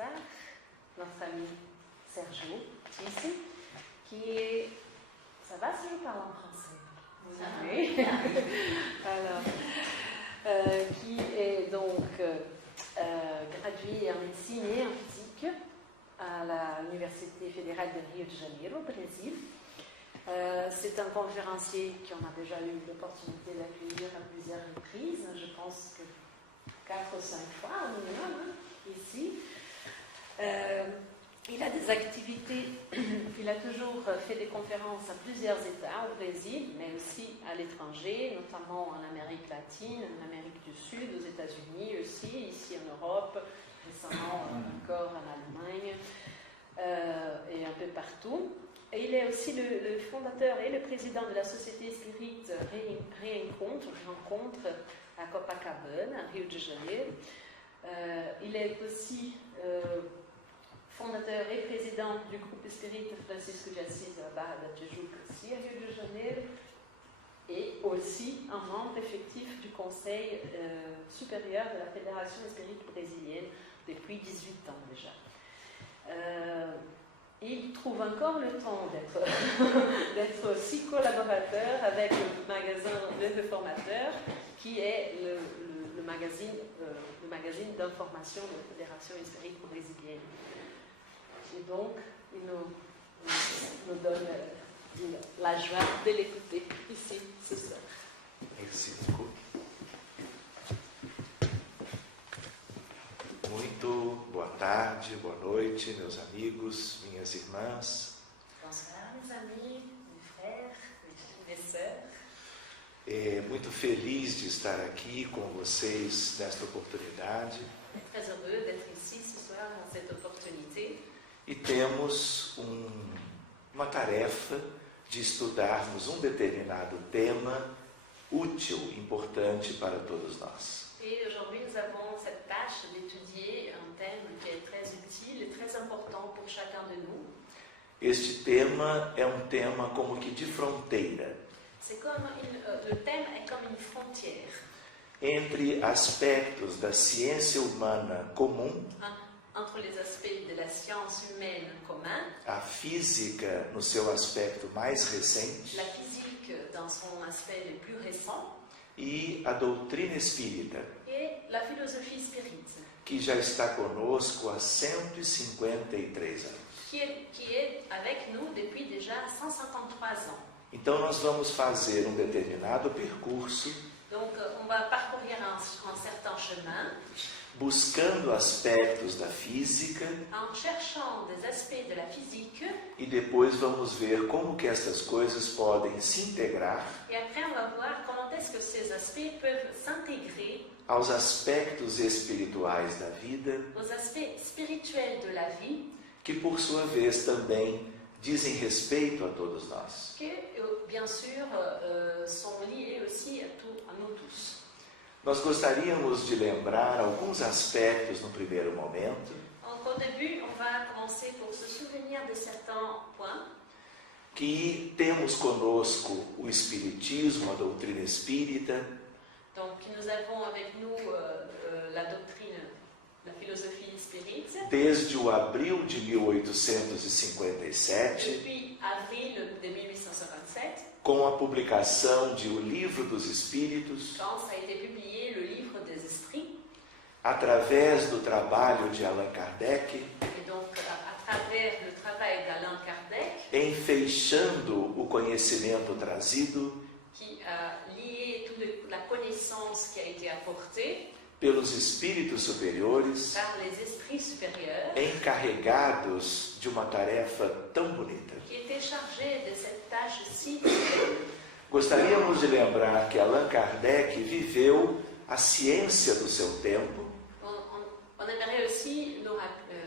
présenter notre ami Sergio ici, qui est... Ça va si je parle en français? Oui. Alors, qui est donc gradué en médecine et en physique à l'Université fédérale de Rio de Janeiro, au Brésil. C'est un conférencier qu'on a déjà eu l'opportunité d'accueillir à plusieurs reprises, je pense que 4 ou 5 fois au minimum, ici. Il a des activités, il a toujours fait des conférences à plusieurs États au Brésil, mais aussi à l'étranger, notamment en Amérique latine, en Amérique du Sud, aux États-Unis aussi, ici en Europe, récemment encore en Allemagne et un peu partout. Et il est aussi le fondateur et le président de la société Spirit Rencontre à Copacabana, à Rio de Janeiro. Il est aussi fondateur et président du groupe Spirit Francisco de Assis à Barra da Tijuca, aussi à Rio de Janeiro, et aussi un membre effectif du conseil supérieur de la Fédération Spirit brésilienne depuis 18 ans déjà. Il trouve encore le temps d'être aussi collaborateur avec le magazine Le Réformateur, qui est le magazine d'information de la Fédération Spirit brésilienne. Et donc, il nous donne la joie de l'écouter ici, ce soir. Merci beaucoup. Muito boa tarde, boa noite, meus amigos, minhas irmãs. Bonsoir, mes amis, mes frères, mes sœurs. Muito feliz de estar aqui com vocês nesta oportunidade. Très heureux d'être ici ce soir dans cette opportunité. E temos uma tarefa de estudarmos um determinado tema útil, importante para todos nós. Et aujourd'hui, nous avons cette tâche d'étudier un thème qui est très utile et très important pour chacun de nous. Este tema é um tema como que de fronteira. Le thème est comme une frontière. Entre aspectos da ciência humana comum, entre les aspects de la science humaine commun, a física no seu aspecto mais recente, la physique dans son aspect le plus récent, e a doutrina espírita, et la philosophie spirit, que já está conosco há 153 anos. Qui est avec nous depuis déjà 153 ans. Então nós vamos fazer um determinado percurso. Donc on va parcourir un certain chemin, buscando aspectos da física, en cherchant des aspects de la physique, e depois vamos ver como que essas coisas podem se integrar, et après on va voir comment est-ce que ces aspects peuvent s'intégrer aos aspectos espirituais da vida, aux aspects spirituels de la vie, que por sua vez também dizem respeito a todos nós. Que bien sûr sont liés aussi à nous tous. Nós gostaríamos de lembrar alguns aspectos no primeiro momento. Donc, au début, on va commencer pour se souvenir de certains points. Que temos conosco o Espiritismo, a doutrina espírita. Donc, nous avons avec nous la doctrine, la philosophie spirit. Desde o abril de 1857. Depuis avril de 1857. Com a publicação de O Livro dos Espíritos, quand ça a été publié, le livre des esprits, através do trabalho de Allan Kardec, et donc à travers le travail d'Allan Kardec, enfeixando o conhecimento trazido, qui a lié toute la connaissance qui a été apportée pelos espíritos superiores, par les esprits supérieurs, encarregados de uma tarefa tão bonita. Qui était chargé de cette tâche si belle. Gostaríamos de lembrar que Allan Kardec viveu a ciência do seu tempo. On aimerait aussi vous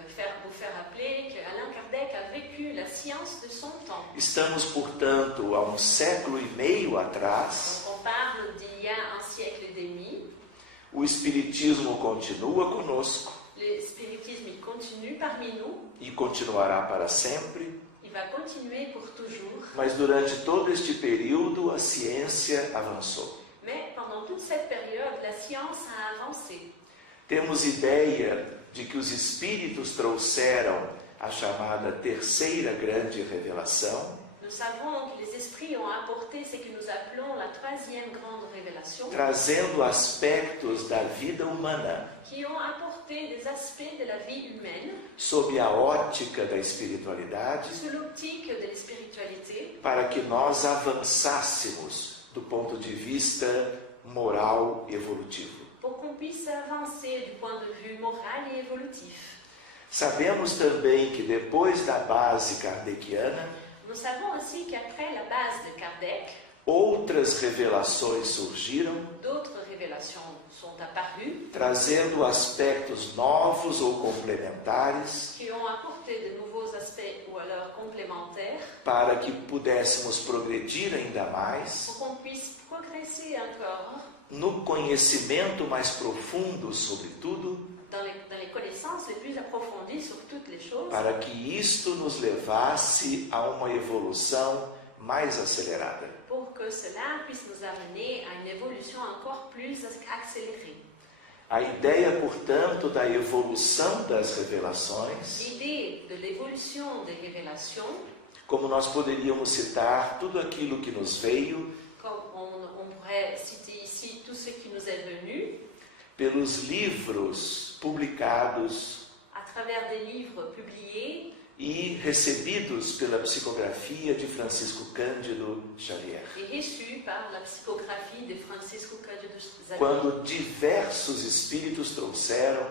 faire rappeler qu'Allan Kardec a vécu la science de son temps. Estamos, portanto, há século e meio atrás. Donc on parle d'il y a un siècle et demi. O Espiritismo continua conosco. Le spiritisme il continue parmi nous. E continuará para sempre. Il va continuer pour toujours. Mas durante todo este período a ciência avançou. Mais pendant toute cette période, la science a avancé. Temos ideia de que os Espíritos trouxeram a chamada terceira grande revelação, Nous savons que les esprits ont apporté ce que nous appelons la troisième grande révélation, trazendo aspectos da vida humana qui ont apporté des aspects de la vie humaine sob a ótica da espiritualidade, sous l'optique de la spiritualité, para que nós avançássemos do ponto de vista moral evolutivo. pour qu'on puisse avancer du point de vue moral et évolutif. Sabemos também que depois da base kardeciana, Nous savons aussi qu'après la base de Kardec, outras revelações surgiram, d'autres révélations sont apparues trazendo aspectos novos ou complementares qui ont apporté de nouveaux aspects ou alors complémentaires para que pudéssemos progredir ainda mais pour qu'on puisse progresser encore no conhecimento mais profundo sobre tudo, dans les connaissances les plus approfondies sur toutes les choses, para que isto nos levasse a uma evolução mais acelerada. pour que cela puisse nous amener à une évolution encore plus accélérée. A ideia, portanto, da evolução das revelações, L'idée de l'évolution des révélations, como nós poderíamos citar tudo aquilo que nos veio comme on pourrait citer ici tout ce qui nous est venu, pelos livros publicados à travers des livres publiés e recebidos pela psicografia de Francisco Cândido Xavier. et reçus par la psychographie de Francisco Cândido Xavier. Quando diversos espíritos trouxeram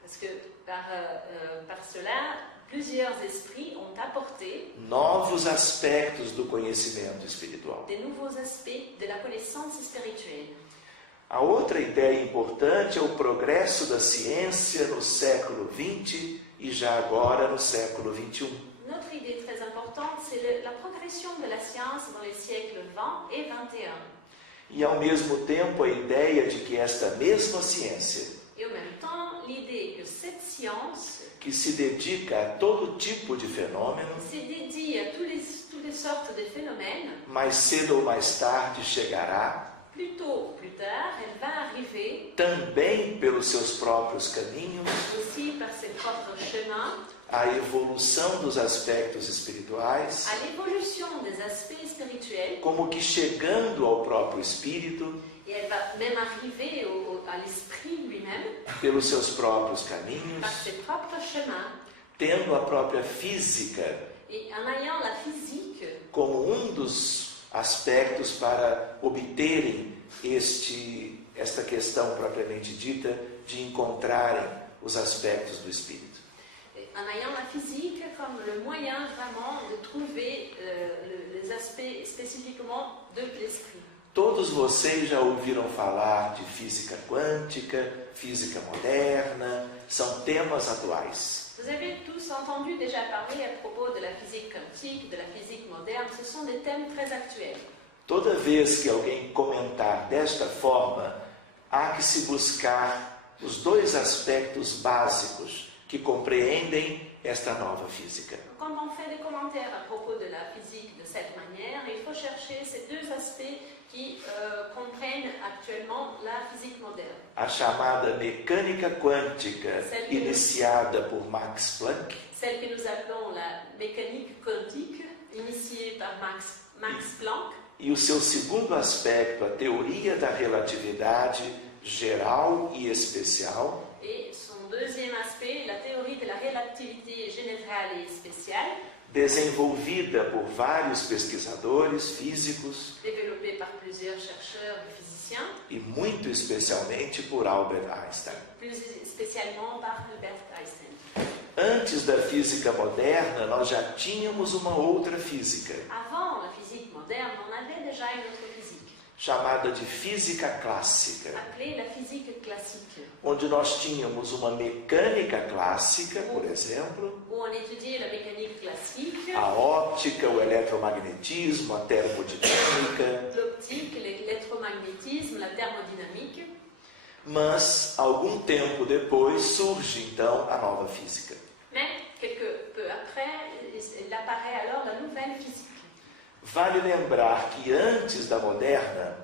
Parce que par cela, plusieurs esprits ont apporté novos aspectos do conhecimento espiritual. des nouveaux aspects de la connaissance spirituelle. A outra ideia importante é o progresso da ciência no século XX e já agora no século XXI. Une autre idée très importante, c'est la progression de la science dans les siècles 20 et 21. E ao mesmo tempo a ideia de que esta mesma ciência, Et en même temps, l'idée que cette science que se dedica a todo tipo de fenômeno, se dédie à toutes les sortes de phénomènes, mais cedo ou mais tarde chegará, plus tôt ou plus tard, elle va arriver também pelos seus próprios caminhos, aussi par ses propres chemins à evolução dos aspectos espirituais, à l'évolution des aspects spirituels, como que chegando ao próprio espírito, et elle va même arriver à l'esprit lui-même pelos seus próprios caminhos, par ses propres chemins, tendo a própria física et en ayant la physique como dos aspectos para obterem esta questão propriamente dita de encontrarem os aspectos do espírito. en ayant la physique comme le moyen vraiment de trouver les aspects spécifiquement de l'esprit. Todos vocês já ouviram falar de física quântica, física moderna, são temas atuais. Vous avez tous entendu déjà parler à propos de la physique quantique, de la physique moderne, ce sont des thèmes très actuels. Toda vez que alguém comentar desta forma, há que se buscar os dois aspectos básicos que compreendem esta nova física. Quand on fait des commentaires à propos de la physique de cette manière, il faut chercher ces deux aspects qui comprennent actuellement la physique moderne. A chamada mecânica quântica, iniciada por Max Planck, Celle que nous appelons la mécanique quantique, initiée par Max Planck, e o seu segundo aspecto, a teoria da relatividade geral e especial, et son deuxième aspect, la théorie de la relativité générale et spéciale, desenvolvida por vários pesquisadores físicos développée par plusieurs chercheurs et physiciens, e muito especialmente por Albert Einstein. plus spécialement par Albert Einstein. Antes da física moderna, nós já tínhamos uma outra física, Avant la physique moderne, on avait déjà une autre physique, chamada de física clássica, appelée la physique classique, onde nós tínhamos uma mecânica clássica, por exemplo, où on étudiait la mécanique classique, a óptica, o eletromagnetismo, a termodinâmica, l'optique, l'électromagnétisme, la thermodynamique. mas algum tempo depois surge então a nova física. Mais quelque peu après, il apparaît alors la nouvelle physique. Vale lembrar que antes da moderna,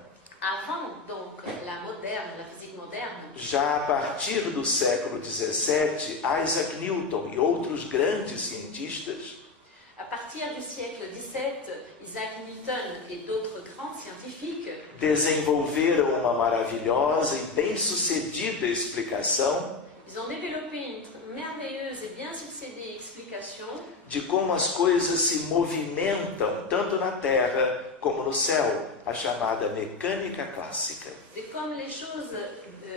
Avant donc la physique moderne, já a partir do século XVII, Isaac Newton e outros grandes cientistas à partir du siècle XVII, Isaac Newton et d'autres grands scientifiques desenvolveram uma maravilhosa e bem-sucedida explicação ils ont développé une merveilleuse et bien succédée explication de como as coisas se movimentam tanto na Terra como no céu, a chamada mecânica clássica. de comme les choses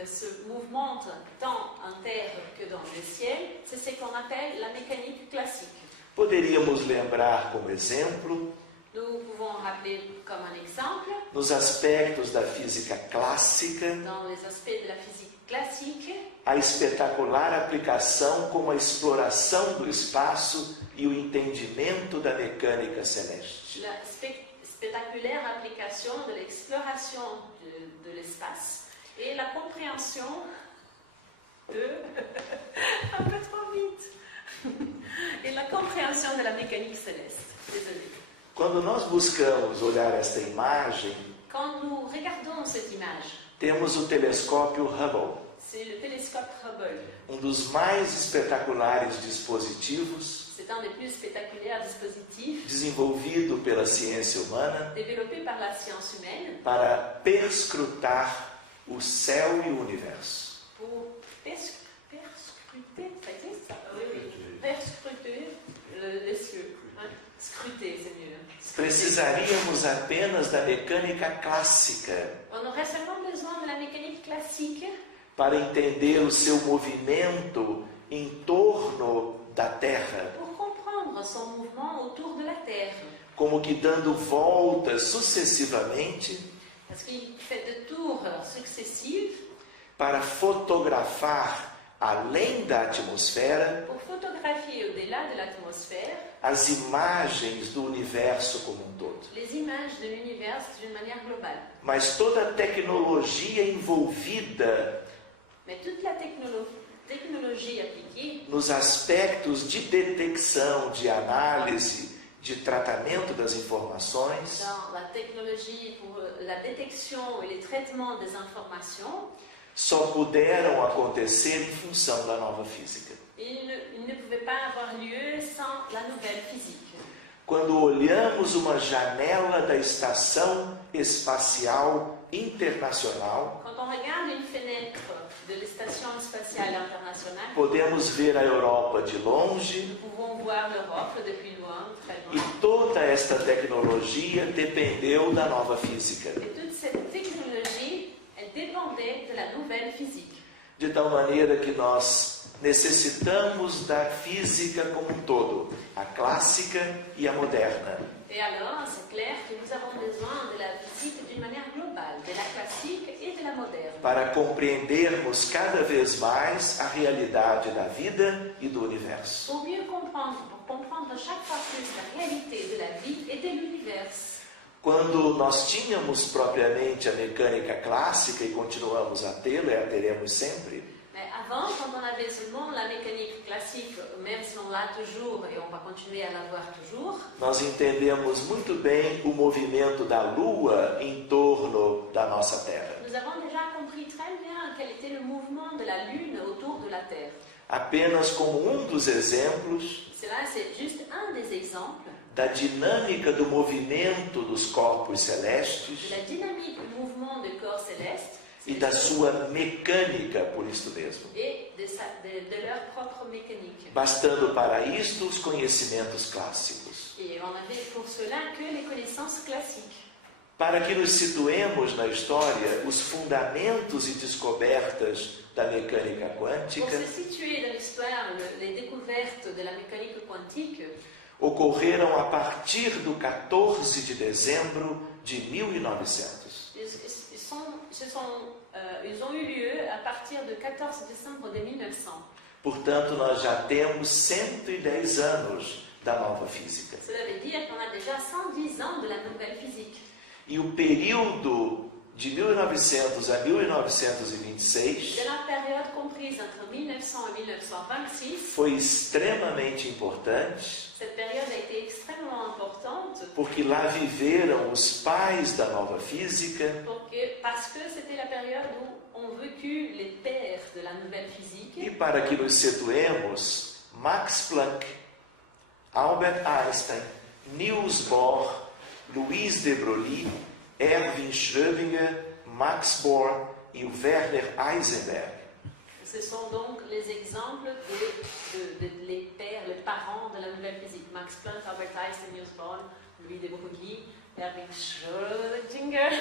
se mouvementent tant en terre que dans le ciel, c'est ce qu'on appelle la mécanique classique. Poderíamos lembrar como exemplo, Nous pouvons rappeler comme un exemple, nos aspectos da física clássica, dans les aspects de la physique classique, a espetacular aplicação como a exploração do espaço e o entendimento da mecânica celeste. la spectaculaire application de l'exploration de l'espace et la compréhension de... un peu trop vite. Et la compréhension de la mécanique céleste. Désolée. Quando nós buscamos olhar esta imagem, Quand nous regardons cette image, temos o telescópio Hubble, c'est le télescope Hubble. dos mais espetaculares dispositivos C'est un des plus spectaculaires dispositifs desenvolvido pela ciência humana développés par la science humaine para perscrutar o céu e o universo. pour perscruter, ça existe ça? Oui, oui. Perscruter les cieux. Hein? Scruter, c'est mieux. Precisaríamos apenas da mecânica clássica On aurait seulement besoin de la mécanique classique para entender o seu movimento em torno da Terra, pour comprendre son mouvement autour de la Terre. como que dando voltas sucessivamente Parce qu'il fait de tours successifs para fotografar, além da atmosfera, pour photographier au-delà de l'atmosphère as imagens do universo como um todo. les images de l'univers d'une manière globale. Mas toda a tecnologia envolvida Mais toute la technologie appliquée nos aspectos de detecção, de análise, de tratamento das informações, dans la technologie pour la détection et le traitement des informations, só puderam acontecer em função da nova física. il ne pouvait pas avoir lieu sans la nouvelle physique. Quando olhamos uma janela da Estação Espacial Internacional, Quand on regarde une fenêtre de la Station spatiale internationale, podemos ver a Europa de longe nous pouvons voir l'Europe depuis loin, très e loin. toda esta tecnologia dependeu da nova física. Et toute cette technologie, elle dépendait de la nouvelle physique. De tal maneira que nós necessitamos da física como um todo, a clássica e a moderna, Et alors, c'est clair que nous avons besoin de la physique d'une manière globale, de la classique et de la moderne, para compreendermos cada vez mais a realidade da vida e do universo. pour mieux comprendre, pour comprendre chaque fois plus la réalité de la vie et de l'univers. Quando nós tínhamos propriamente a mecânica clássica e continuamos a tê-la e a teremos sempre, Mais avant, quand on avait seulement la mécanique classique, même si on l'a toujours et on va continuer à l'avoir toujours, nós entendemos muito bem o movimento da Lua em torno da nossa Terra. nous avons déjà compris très bien quel était le mouvement de la Lune autour de la Terre. Apenas como dos exemplos Cela, c'est juste un des exemples da dinâmica do movimento dos corpos celestes de la dynamique du mouvement des corps célestes e da sua mecânica, por isso mesmo. et de leur propre mécanique. Bastando para isto os conhecimentos clássicos. Et on avait pour cela que les connaissances classiques. Para que nos situemos na história, os fundamentos e descobertas da mecânica Pour quântica se situer dans l'histoire, les découvertes de la mécanique quantique ocorreram a partir do 14 de dezembro de 1900. ils ont eu lieu à partir du 14 décembre de 1900. Portanto, nós já temos 110 anos da nova física. Cela veut dire qu'on a déjà 110 ans de la nouvelle physique. E o período de 1900 a 1926, de la période comprise entre 1900 et 1926, foi extremamente importante, cette période a été extrêmement importante porque lá viveram os pais da nova física, parce que c'était la période où ont vécu les pères de la nouvelle physique. e para que nos situemos, Max Planck, Albert Einstein, Niels Bohr, Louis de Broglie, Erwin Schrödinger, Max Born e o Werner Heisenberg. Ce sont donc les exemples les pères, les parents de la nouvelle physique. Max Planck, Albert Einstein, Niels Bohr, Louis de Broglie, Erwin Schrödinger,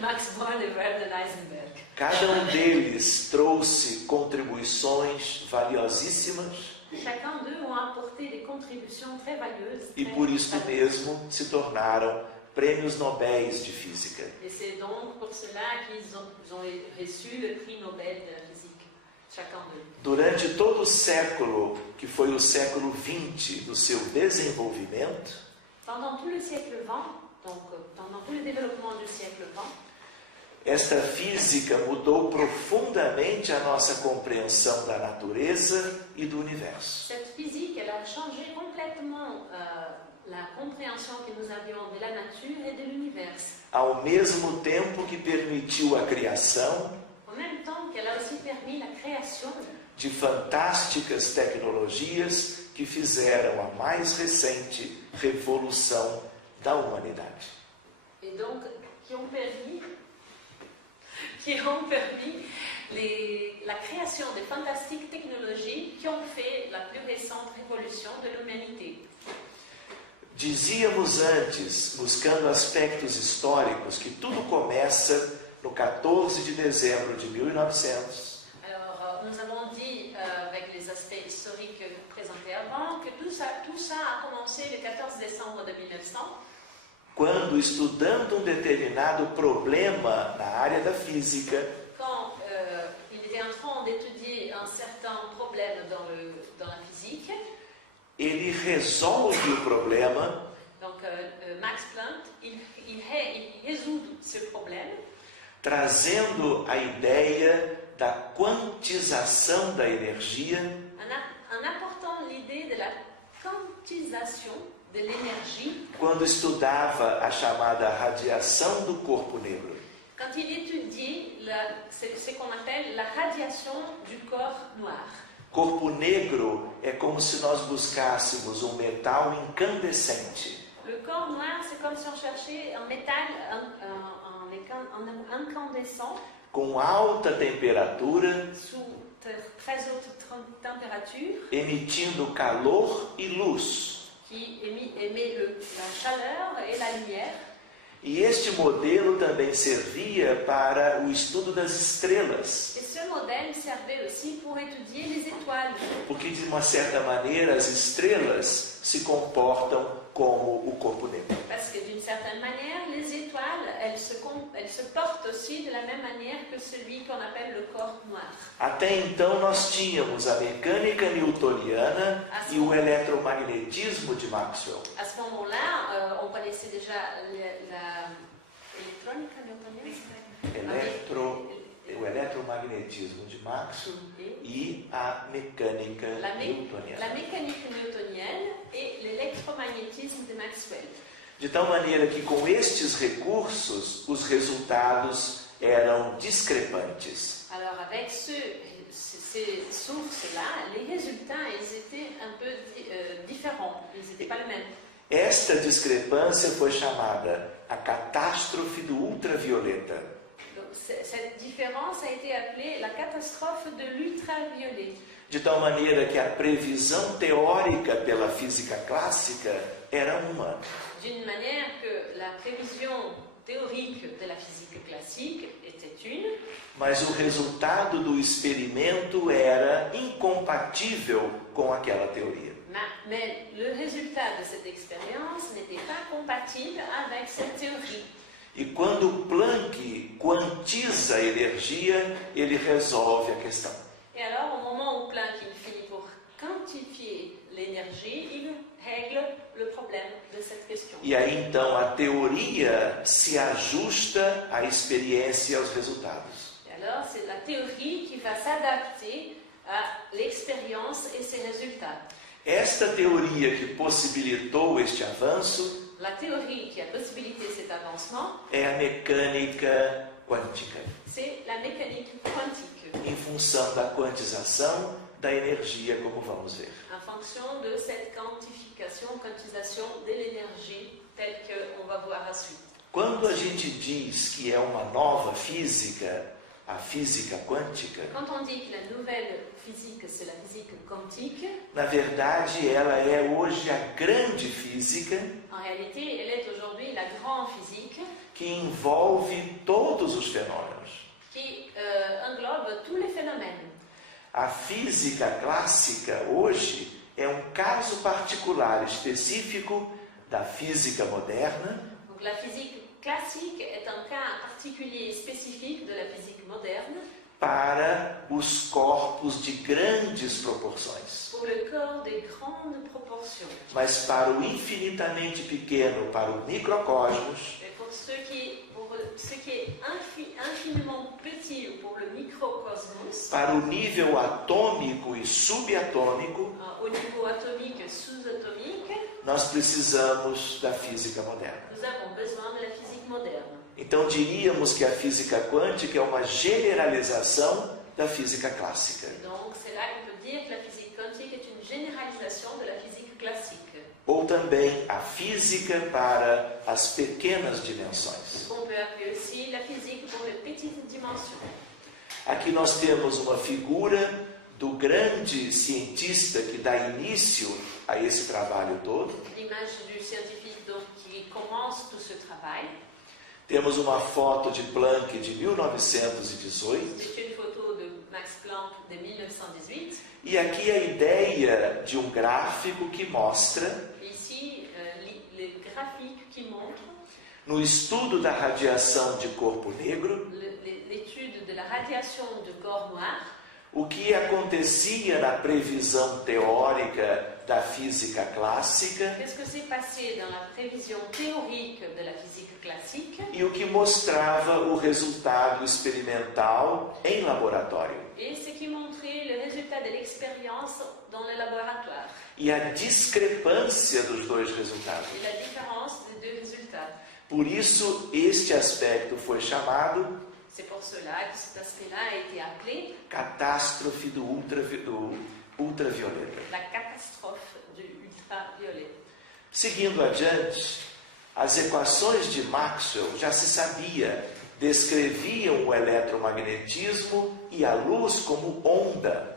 Max Born e Werner Heisenberg. Cada deles trouxe contribuições valiosíssimas Chacun d'eux ont apporté des contributions très valieuses. e por isso mesmo se tornaram prêmios Nobéis de Física. Et c'est donc pour cela qu'ils ont reçu le prix Nobel de la physique, chacun d'eux. Durante todo o século, que foi o século XX do seu desenvolvimento, Pendant tout le siècle XX, donc pendant tout le développement du siècle XX, esta física mudou profundamente a nossa compreensão da natureza e do universo. cette physique, elle a changé complètement la compréhension que nous avions de la nature et de l'univers. Ao mesmo tempo que permitiu a criação En même temps qu'elle a aussi permis la création de fantásticas tecnologias que fizeram a mais recente revolução da humanidade. et donc qui ont permis la création de fantastiques technologies qui ont fait la plus récente révolution de l'humanité. Dizíamos antes, buscando aspectos históricos, que tudo começa no 14 de dezembro de 1900, Alors, nous avons dit, avec les aspects historiques présentés avant, que tout ça a commencé le 14 décembre de 1900, quando, estudando determinado problema na área da física, quand il était en train d'étudier un certain problème dans la physique. ele resolve o problema Donc, Max Planck, il résout ce problème trazendo a ideia da quantização da energia en apportant l'idée de la quantisation de l'énergie quando estudava a chamada radiação do corpo negro. quand il étudie ce qu'on appelle la radiation du corps noir. Corpo negro é como se nós buscássemos um metal incandescente, Le corps noir, c'est comme si on cherchait un métal incandescent com alta temperatura, sous très haute température emitindo calor e luz. qui émet la chaleur et la lumière. E este modelo também servia para o estudo das estrelas, Et ce modèle servait aussi pour étudier les étoiles. porque de uma certa maneira as estrelas se comportam como o corpo negro. Parce que d'une certaine manière, les étoiles, elles se portent aussi de la même manière que celui qu'on appelle le corps noir. Até então nós tínhamos a mecânica newtoniana e o eletromagnetismo de Maxwell. À ce moment-là, on connaissait déjà l'électronique newtonienne. O eletromagnetismo de Maxwell e a mecânica La newtoniana. mécanique newtonienne et l'électromagnétisme de Maxwell. De tal maneira que com estes recursos os resultados eram discrepantes. Alors avec ces sources-là, les résultats, ils étaient un peu différents, ils n'étaient pas les mêmes. Esta discrepância foi chamada a catástrofe do ultravioleta. Donc, cette différence a été appelée la catastrophe de l'ultraviolet. De tal maneira que a previsão teórica pela física clássica era uma. D'une manière que la prévision théorique de la physique classique était une, Mas o resultado do experimento era incompatível com aquela teoria. mais le résultat de cette expérience n'était pas compatible avec cette théorie. E quando Planck quantiza a energia, ele resolve a questão. Et alors, au moment où Planck il finit pour quantifier l'énergie, il règle le problème de cette question. E aí então a teoria se ajusta à experiência e aos resultados. Et alors, c'est la théorie qui va s'adapter à l'expérience et ses résultats. Esta teoria que possibilitou este avanço La théorie qui a possibilité cet avancement, é a mecânica quântica, c'est la mécanique quantique, em função da quantização da energia, como vamos ver. en fonction de cette quantisation de l'énergie, telle qu'on va voir à suite. Quando a gente diz que é uma nova física, a física quântica, Quand on dit que la nouvelle physique, c'est la physique quantique, na verdade ela é hoje a grande física en réalité, elle est aujourd'hui la grande physique que envolve todos os fenômenos. qui englobe tous les phénomènes. A física clássica hoje é um caso particular específico da física moderna, Donc la physique classique est un cas particulier spécifique de la physique moderne para os corpos de grandes proporções. pour le corps des grandes proportions. Mas para o infinitamente pequeno, para o microcosmos, Et pour ce qui est infiniment petit ou pour le microcosmos, para o nível atômico e subatômico, au niveau atomique et sous-atomique, nós precisamos da física moderna. nous avons besoin de la physique moderne. Então diríamos que a física quântica é uma generalização da física clássica. Donc c'est là qu'on peut dire que la physique quantique est une généralisation de la physique classique. Ou também a física para as pequenas dimensões. On peut appeler aussi la physique pour les petites dimensions. Aqui nós temos uma figura do grande cientista que dá início a esse trabalho todo. L'image du scientifique donc, qui commence tout ce travail. Temos uma foto de Planck de 1918. C'est une photo de Max Planck de 1918. E aqui a ideia de um gráfico que mostra, Ici, les graphiques qui montrent no estudo da radiação de corpo negro, l'étude de la radiation de corps noir, o que acontecia na previsão teórica da física clássica qu'est-ce que s'est passé dans la prévision théorique de la physique classique e o que mostrava o resultado experimental em laboratório. et ce qui montrait le résultat de l'expérience dans le laboratoire E a discrepância dos dois resultados. et la différence des deux résultats. Por isso, este aspecto foi chamado C'est pour cela que cet aspect-là a été appelé catástrofe do ultravioleta. la catastrophe du ultraviolet. Seguindo adiante, as equações de Maxwell já se sabia, descreviam o eletromagnetismo e a luz como onda.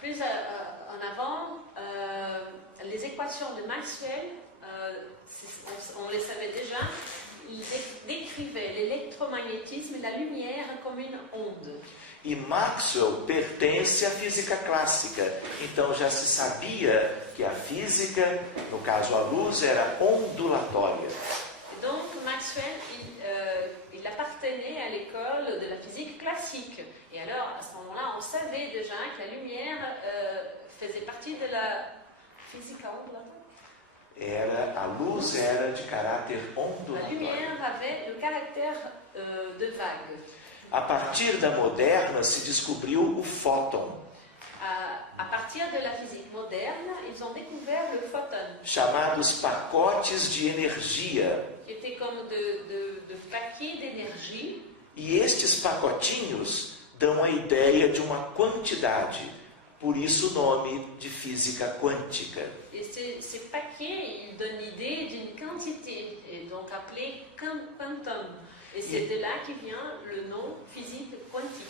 Plus en avant, les équations de Maxwell, on les savait déjà, il décrivait l'électromagnétisme et la lumière comme une onde. E Maxwell pertence à física clássica, então já se sabia que a física, no caso a luz, era ondulatória. Et donc Maxwell, il appartenait à l'école de la physique classique. Et alors, à ce moment-là, on savait déjà que la lumière faisait partie de la physique ondulatoire. A luz era de caráter La ondulatório. lumière avait le caractère de vague. A partir da moderna se descobriu o fóton, À partir de la physique moderne, ils ont découvert le photon, chamados pacotes de energia. qui était comme de paquets d'énergie. E estes pacotinhos dão a ideia de uma quantidade, por isso o nome de física quântica. Et ces paquets, ils donnent l'idée d'une quantité, et donc appelée quantum. Et c'est de là qui vient le nom physique quantique.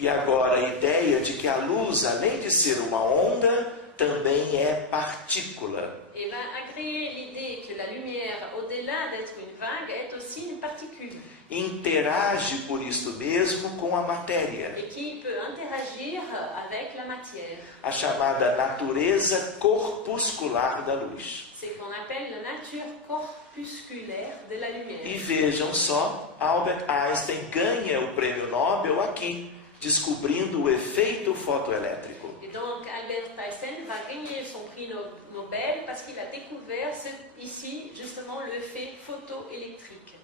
E agora a ideia de que a luz, além de ser uma onda, também é partícula. Et va agréer l'idée que la lumière, au-delà d'être une vague, est aussi une particule. Interage por isso mesmo com a matéria, Et qui peut interagir avec la matière. a chamada natureza corpuscular da luz. C'est ce qu'on appelle la nature corpusculaire de la lumière. E vejam só, Albert Einstein ganha o prêmio Nobel aqui, descobrindo o efeito fotoelétrico. Et donc Albert Einstein va gagné son prix Nobel parce qu'il a découvert ici justement le fait photoélectrique.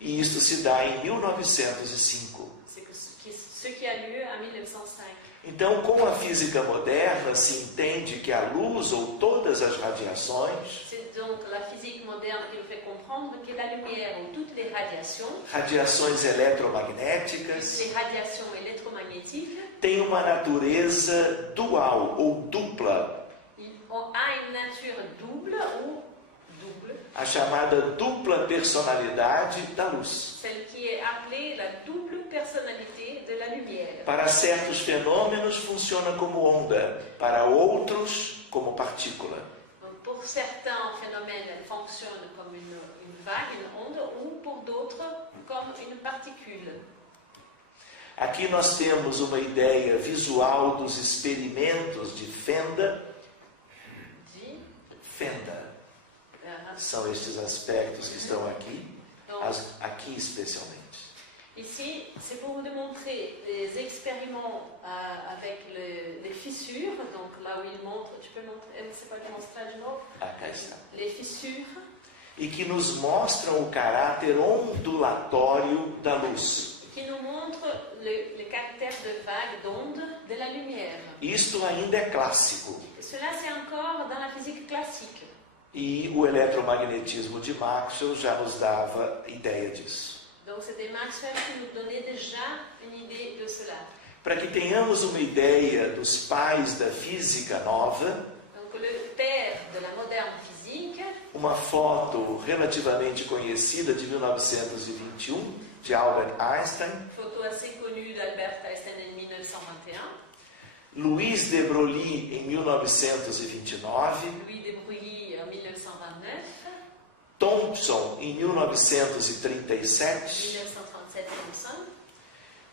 E isto se dá em 1905. C'est ce qui a lieu en 1905. Então, com a física moderna, se entende que a luz ou todas as radiações, C'est donc la physique moderne qui nous fait comprendre que la lumière ou toutes les radiações eletromagnéticas, les radiations électromagnétiques, têm uma natureza dual ou dupla, a une nature double ou double, a chamada dupla personalidade da luz. celle qui est appelée la double personnalité de la lumière. Para certos fenômenos funciona como onda, para outros como partícula. Donc, pour certains phénomènes, elle fonctionne comme une vague, une onde, ou pour d'autres comme une particule. Aqui nós temos uma ideia visual dos experimentos de Fenda. São estes aspectos que estão aqui, aqui especialmente. Ici, c'est pour vous démontrer des expériments avec les fissures. Donc là où il montre, tu peux montrer, você pode mostrar de novo? Aqui está. Les fissures. E que nos mostram o caráter ondulatório da luz. Qui nous montre le caractère de vague, d'onde de la lumière. Isto ainda é clássico. Cela, c'est encore dans la physique classique. E o eletromagnetismo de Maxwell já nos dava ideia disso. Donc c'était Maxwell qui nous donnait déjà une idée de cela. Para que tenhamos uma ideia dos pais da física nova, donc le père de la moderne physique, uma foto relativamente conhecida de 1921 de Albert Einstein, photo assez connue d'Albert Einstein en 1921, Louis de Broglie em 1929, Louis de Broglie en 1929, Thomson em 1937, 1937 Thomson,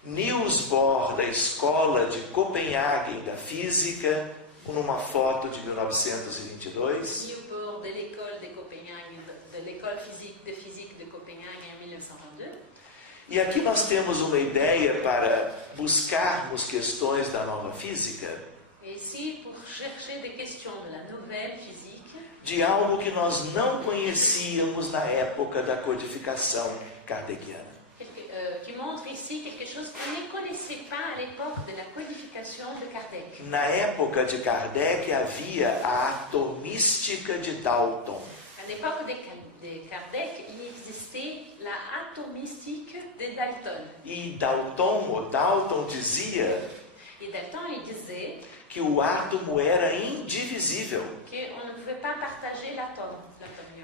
Niels Bohr da Escola de Copenhague da Física, numa foto de 1922. Niels Bohr de l'école de Copenhague, de l'école de physique de Copenhague en 1922. E aqui nós temos uma ideia para buscarmos questões da nova física, Et ici, pour chercher des questions de la nouvelle physique, de algo que nós não conhecíamos na época da codificação kardeciana. qui montre ici quelque chose qu'on ne connaissait pas à l'époque de la codification de Kardec. Na época de Kardec havia a atomística de Dalton. À l'époque de Kardec, il existait la atomistique de Dalton. E Dalton dizia Et Dalton, il disait que o átomo era indivisível. qu'on ne pouvait pas partager l'atome.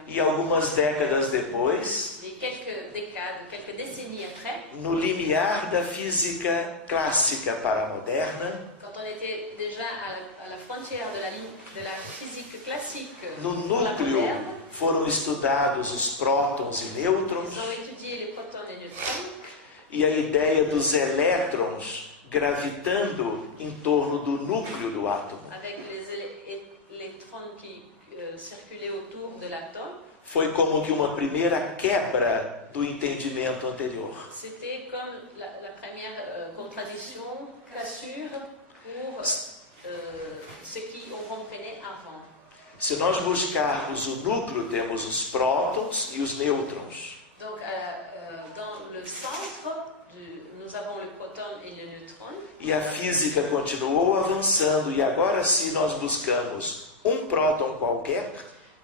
E algumas décadas depois, Et quelques décades, quelques décennies après, no limiar da física clássica para a moderna, quand on était déjà à la frontière de la physique classique, no pour la núcleo moderne, foram estudados os prótons e nêutrons, ils ont étudié les protons et les neutrons, e a ideia dos elétrons gravitando em torno do núcleo do átomo. avec les électrons qui circulaient autour de l'atome. Foi como que uma primeira quebra do entendimento anterior. C'était comme la première contradiction, cassure pour ce qu'on comprenait avant. Se nós buscarmos o núcleo, temos os prótons e os nêutrons. Donc, dans le centre, nous avons le proton et le neutron. E a física continuou avançando, e agora, se nós buscamos um próton qualquer,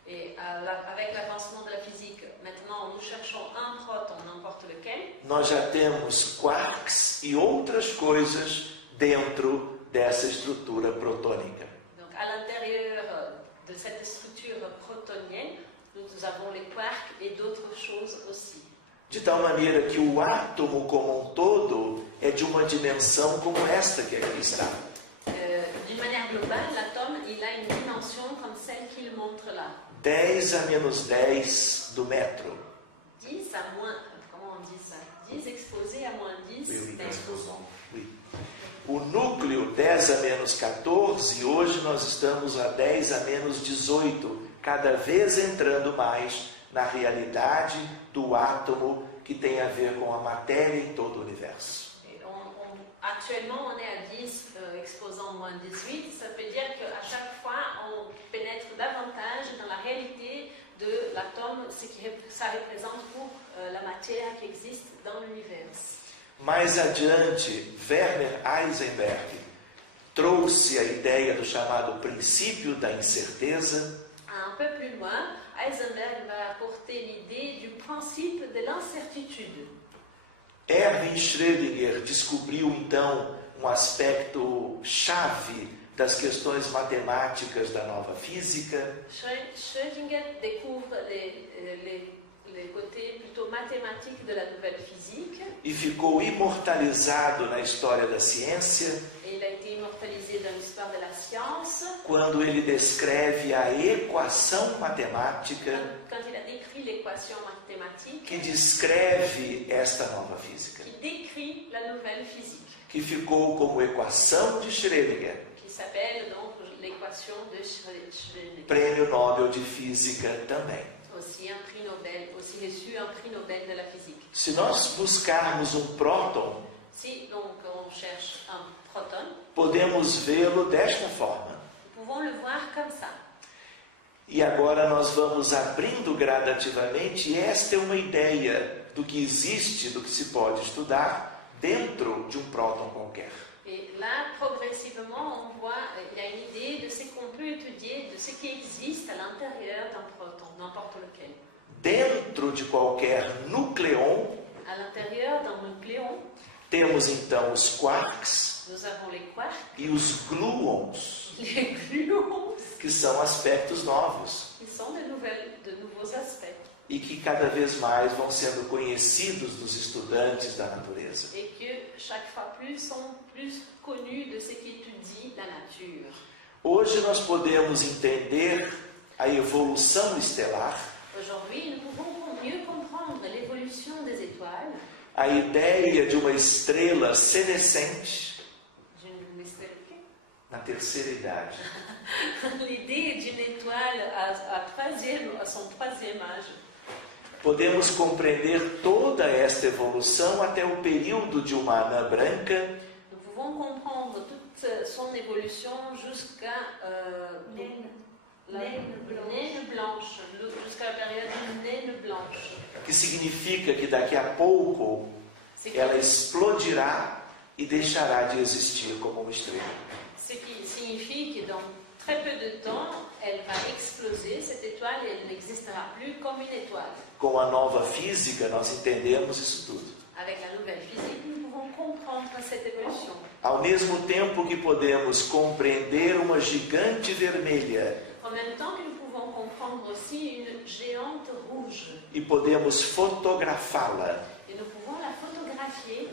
Et avec l'avancement de la physique, maintenant nous cherchons un proton, n'importe lequel. nós já temos quarks e outras coisas dentro dessa estrutura protônica. Donc, à l'intérieur de cette structure protonienne, nous avons les quarks et d'autres choses aussi. De tal maneira que o átomo como um todo é de uma dimensão como esta que aqui está. D'une manière globale, l'atome, il a une dimension comme celle qu'il montre là. 10 a menos 10 do metro. 10 à moins, comment on dit ça? 10 exposé à moins 10 d'exposant. Oui. O núcleo 10 a menos 14, e hoje nós estamos a 10 a menos 18, cada vez entrando mais na realidade do átomo que tem a ver com a matéria em todo o universo. Actuellement, on est à 10 exposant moins 18. Ça veut dire qu'à chaque fois, on comme ce que ça représente pour la matière qui existe dans l'univers. Mais adiante, Werner Heisenberg trouxe a ideia do chamado princípio da incerteza. Un peu plus loin, Heisenberg va apporter l'idée du principe de l'incertitude. Erwin Schrödinger descobriu então um aspecto chave das questões matemáticas da nova física. Schrödinger découvre les côtés plutôt mathématiques de la nouvelle physique. E ficou imortalizado na história da ciência. Et il a été immortalisé dans l'histoire de la science. Quando ele descreve a equação matemática Quand il a décrit l'équation mathématique. que descreve esta nova física. Qui décrit la nouvelle physique. Que ficou como equação de Schrödinger. Qui s'appelle donc l'équation de Schrödinger. Prêmio Nobel de Física também. Aussi un prix Nobel, aussi reçu un prix Nobel de la physique. Se nós buscarmos um próton, Si donc on cherche un proton, podemos vê-lo desta forma. nous pouvons le voir comme ça. E agora nós vamos abrindo gradativamente, e esta é uma ideia do que existe, do que se pode estudar dentro de um próton qualquer. Et là, progressivement, on voit, il y a une idée de ce qu'on peut étudier, de ce qui existe à l'intérieur d'un proton, n'importe lequel. Dentro de qualquer nucleon, À l'intérieur d'un nucléon, temos então os quarks nous avons les quarks, e os gluons, les gluons, que são aspectos novos qui sont de nouveaux aspects. e que cada vez mais vão sendo conhecidos dos estudantes da natureza. Et que chaque fois plus sont plus connus de ce qui étudie la nature. Hoje nós podemos entender a evolução estelar, Aujourd'hui, nous pouvons mieux comprendre l'évolution des étoiles. a ideia de uma estrela senescente na terceira idade. L'idée d'une étoile à son troisième âge. Podemos compreender toda esta evolução até o período de uma anã branca, Nous pouvons comprendre toute son évolution jusqu'à la naine blanche, jusqu'à la période de naine blanche. que significa que daqui a pouco ela explodirá e deixará de existir como uma estrela. Ce qui signifie que dans très peu de temps, elle va exploser, cette étoile, et elle n'existera plus comme une étoile. Com a nova física, nós entendemos isso tudo. Avec la nouvelle physique, nous pouvons comprendre cette évolution. Ao mesmo tempo que podemos compreender uma gigante vermelha En même temps que nous pouvons comprendre aussi une géante rouge. e podemos fotografá-la Et nous pouvons la photographier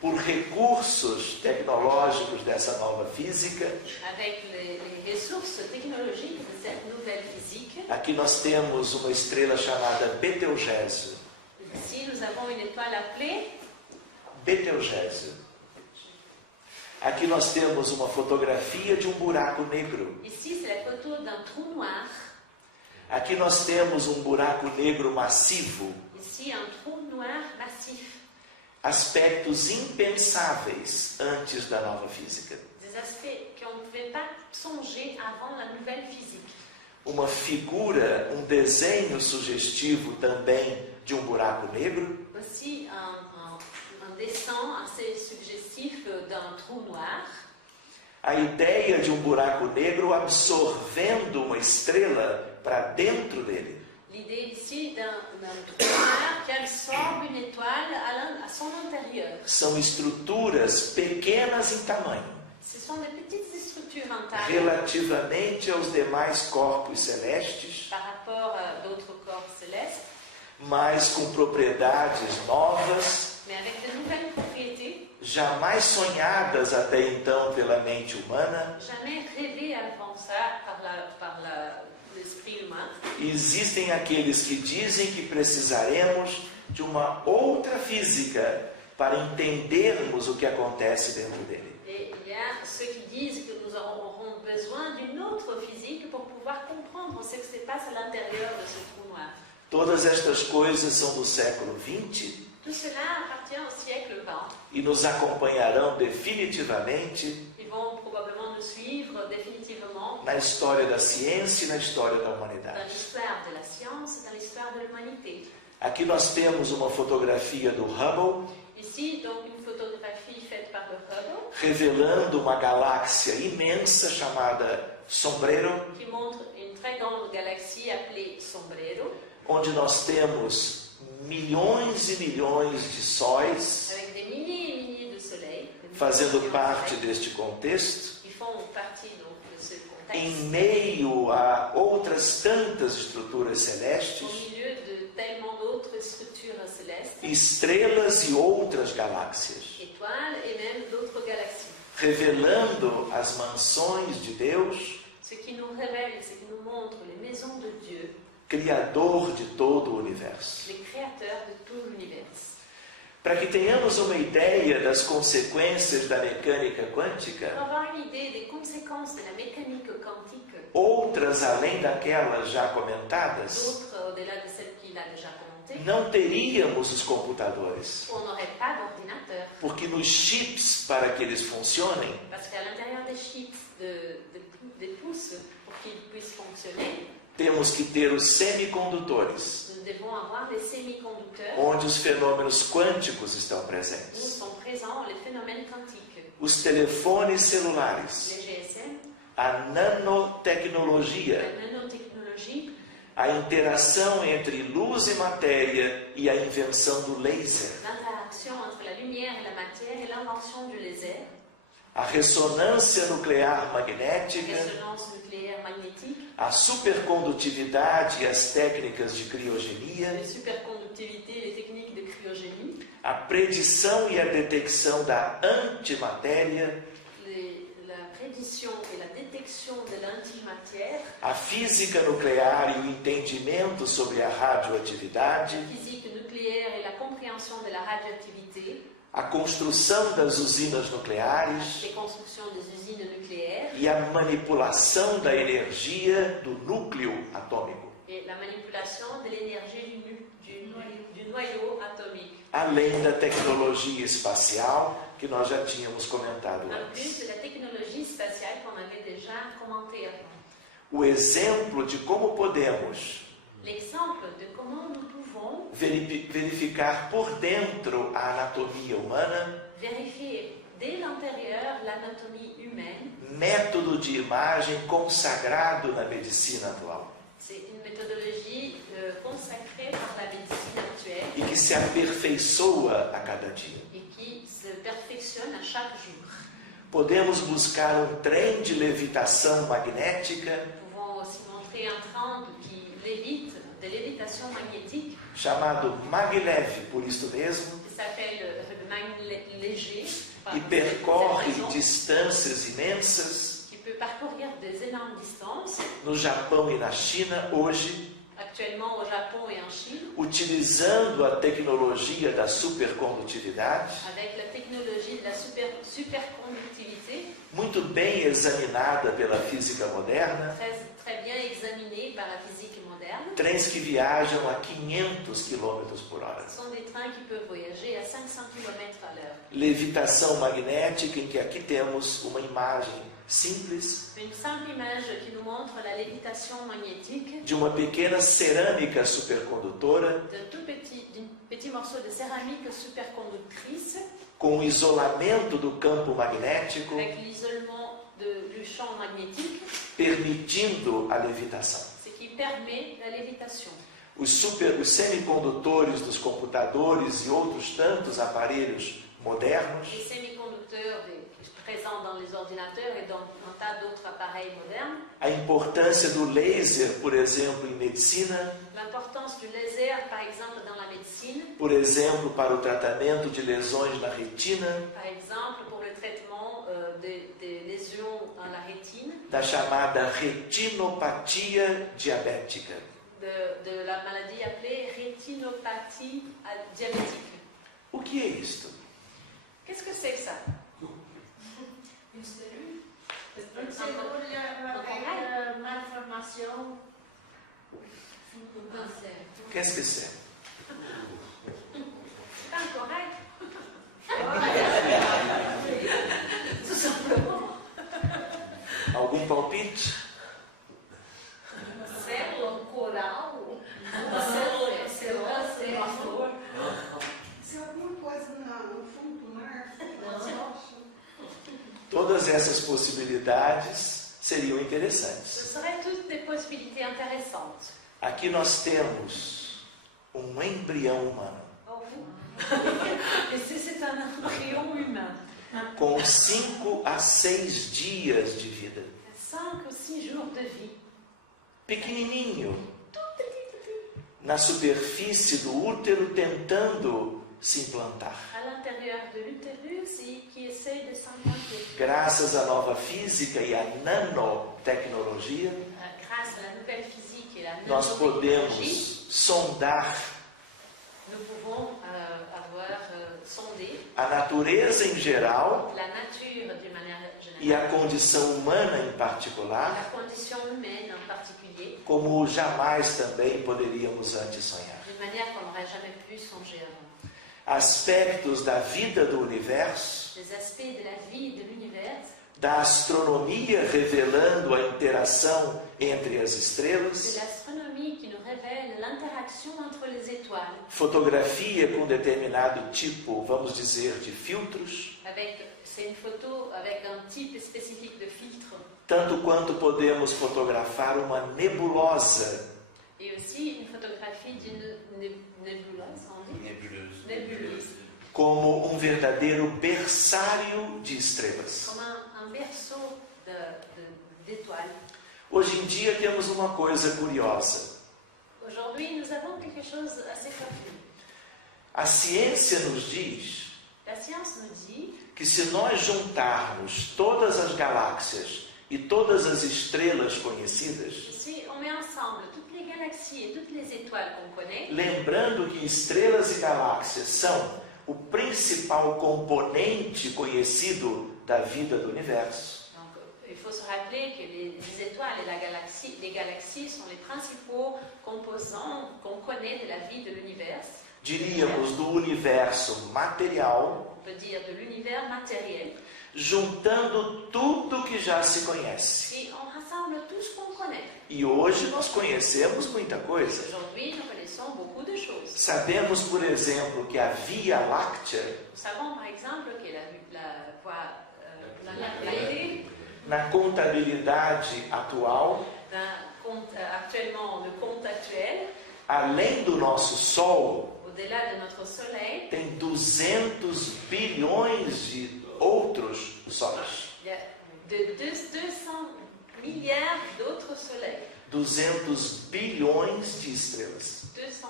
por recursos tecnológicos dessa nova física. avec les ressources technologiques de cette nouvelle physique. Aqui nós temos uma estrela chamada Betelgeuse. Ici, nous avons une étoile appelée Betelgeuse. Aqui nós temos uma fotografia de um buraco negro. ici, c'est la photo d'un trou noir. Aqui nós temos um buraco negro massivo. Ici, un trou noir massif. Aspectos impensáveis antes da nova física. Des aspects qu'on ne pouvait pas songer avant la nouvelle physique. Uma figura, um desenho sugestivo também de um buraco negro. Aussi, un dessin assez suggestif d'un trou noir. A ideia de um buraco negro absorvendo uma estrela para dentro dele. L'idée ici d'un trou noir qui absorbe une étoile à son intérieur. São estruturas pequenas em tamanho, Ce sont des petites structures en taille relativamente aos demais corpos celestes, par rapport à d'autres corps célestes, mas com propriedades novas, mais avec de nouvelles propriétés, jamais sonhadas até então pela mente humana. jamais rêvées avant ça par l'esprit humain. Existem aqueles que dizem que precisaremos de uma outra física para entendermos o que acontece dentro dele. Et il y a ceux qui disent que nous aurons besoin d'une autre physique pour pouvoir comprendre ce qui se passe à l'intérieur de ce trou noir. Todas estas coisas são do século XX Tout cela appartient au siècle XX. e nos acompanharão definitivamente Ils vont probablement nous suivre définitivement na história da ciência e na história da dans humanidade. l'histoire de la science et dans l'histoire de l'humanité. Aqui nós temos uma fotografia do Hubble, Ici, donc, une photographie faite par le Hubble revelando uma galáxia imensa chamada Sombrero, qui montre une très grande galaxie appelée Sombrero, onde nós temos milhões e milhões de sóis avec des milliers et milliers de soleils fazendo de parte soleils deste contexto, qui font partie donc, de ce em contexte, meio a outras tantas estruturas au celestes, milieu de tellement d'autres structures célestes, estrelas e outras galáxias, étoiles et même d'autres galaxies. revelando as mansões de Deus, Ce qui nous révèle, ce qui nous montre les maisons de Dieu, Criador de todo o universo. les créateurs de tout l'univers. Para que tenhamos uma ideia das consequências da mecânica quântica, Pour avoir une idée des conséquences de la mécanique quantique, outras além daquelas já comentadas, d'autres au-delà de celles qu'il a déjà commentées, não teríamos os computadores, on n'aurait pas d'ordinateur. porque nos chips, para que eles funcionem, Parce qu'à l'intérieur des chips, des pouces, pour qu'ils puissent fonctionner, temos que ter os semicondutores, nous devons avoir les semi-conducteurs onde os fenômenos quânticos estão où presentes, sont présents les phénomènes quantiques, os telefones celulares, les GSM, a la nanotecnologia, nanotechnologie, a interação entre luz e matéria e a invenção do laser, l'interaction entre la lumière et la matière et l'invention du laser, a ressonância nuclear la magnética, résonance nucléaire magnétique, a supercondutividade e as técnicas de criogenia, les superconductivité et les techniques de cryogénie, a predição e a detecção da antimatéria, la prédiction et la détection de l'antimatière, a física nuclear e o entendimento sobre a radioatividade, la physique nucléaire et la compréhension de la radioactivité, a construção das usinas nucléares les constructions des usines nucléaires e a manipulação da energia do núcleo atômico, et la manipulation de l'énergie du noyau atomique. além da tecnologia espacial que nós já tínhamos comentado En antes. plus de la technologie spatiale qu'on avait déjà commentée avant. O exemplo de como podemos L'exemple de comment nous pouvons verificar por dentro a anatomia humana, vérifier dès l'intérieur l'anatomie humaine, método de imagem consagrado na medicina atual c'est une méthodologie consacrée par la médecine actuelle e que se aperfeiçoa a cada dia. et qui se perfectionne à chaque jour. Podemos buscar um trem de levitação magnética Nous pouvons aussi montrer un train qui lévite, de lévitation magnétique, chamado maglev, por isso mesmo, qui s'appelle le magnet léger, e percorre distâncias imensas qui peut parcourir des énormes distances, no Japão e na China hoje, actuellement au Japon et en Chine, utilizando a tecnologia da supercondutividade, avec la technologie de la superconductivité, muito bem examinada pela física moderna, très bien examinée par la physique moderne. trens que viajam a 500 km por hora. Ce sont des trains qui peuvent voyager à 500 km à l'heure. Levitação magnética, em que aqui temos uma imagem simples Une simple image qui nous montre la lévitation magnétique de uma pequena cerâmica supercondutora d'un petit morceau de céramique superconductrice com o isolamento do campo magnético, avec l'isolement du champ magnétique, permitindo a levitação. ce qui permet la lévitation. Os semicondutores dos computadores e outros tantos aparelhos modernos Les semi-conducteurs présents dans les ordinateurs et dans un tas d'autres appareils modernes, a importância do laser, por exemplo, em medicina, l'importance du laser, par exemple, dans la médecine, por exemplo, para o tratamento de lesões na retina, par exemple, pour le traitement des lésions dans la rétine, da chamada retinopatia diabética. de la maladie appelée rétinopathie diabétique. O que é isto? Qu'est-ce que c'est que ça? Une cellule. Un Une cellule avec malformation. Cancer. Qu'est-ce que c'est? C'est pas incorrect. Tout simplement. Algum palpite? Uma célula, um coral, uma célula cancerosa, uma flor. Se alguma coisa no fundo do mar, nas rochas. Todas essas possibilidades seriam interessantes. Ce seraient toutes des possibilités intéressantes. Aqui nós temos um embrião humano Ici, c'est un embryon humain. com 5 a 6 dias de vida. 5 ou 6 jours de vie. Pequenininho, na superfície do útero tentando se implantar. À l'intérieur de l'utérus et qui essaie de s'implanter. Graças à nova física e à nanotecnologia, Grâce à la nouvelle physique et la nós nanotechnologie, podemos sondar nous pouvons avoir sondé a natureza em geral la nature d'une manière e a générale, condição humana em la particular, condition humaine en particulier, como jamais também poderíamos antes sonhar. d'une manière qu'on n'aurait jamais pu songer avant. Aspectos da vida do universo, Les aspects de la vie de l'univers, da astronomia revelando a interação entre as de estrelas, l'astronomie qui nous révèle l'interaction entre les étoiles, fotografia com determinado tipo, vamos dizer, de filtros, c'est une photo avec un type spécifique de filtre, tanto quanto podemos fotografar uma nebulosa, et aussi une photographie d'une nébuleuse, on dit nébuleuse, como um verdadeiro berçário de estrelas. comme un berceau d'étoiles. Hoje em dia temos uma coisa curiosa. Aujourd'hui, nous avons quelque chose assez farfelu. A ciência nos diz La science nous dit que se nós juntarmos todas as galáxias e todas as estrelas conhecidas, que si on met ensemble toutes les galaxies et toutes les étoiles qu'on connaît, lembrando que estrelas e galáxias são o principal componente conhecido da vida do universo, donc il faut se rappeler que les étoiles et les galaxies sont les principaux composants qu'on connaît de la vie de l'univers. diríamos do universo material, On peut dire de l'univers matériel. juntando tudo que já se conhece. Et on rassemble tout ce qu'on connaît. E hoje nós conhecemos muita coisa. Aujourd'hui, nous connaissons beaucoup de choses. Sabemos, por exemplo, que a Via Láctea, Nous savons par exemple que la Voie lactée, na contabilidade atual, actuellement, le compte actuel, além do nosso Sol, au-delà de notre Soleil, tem 200 bilhões de outros sóis. il y a de 200 milliards d'autres soleils, 200 bilhões de estrelas. 200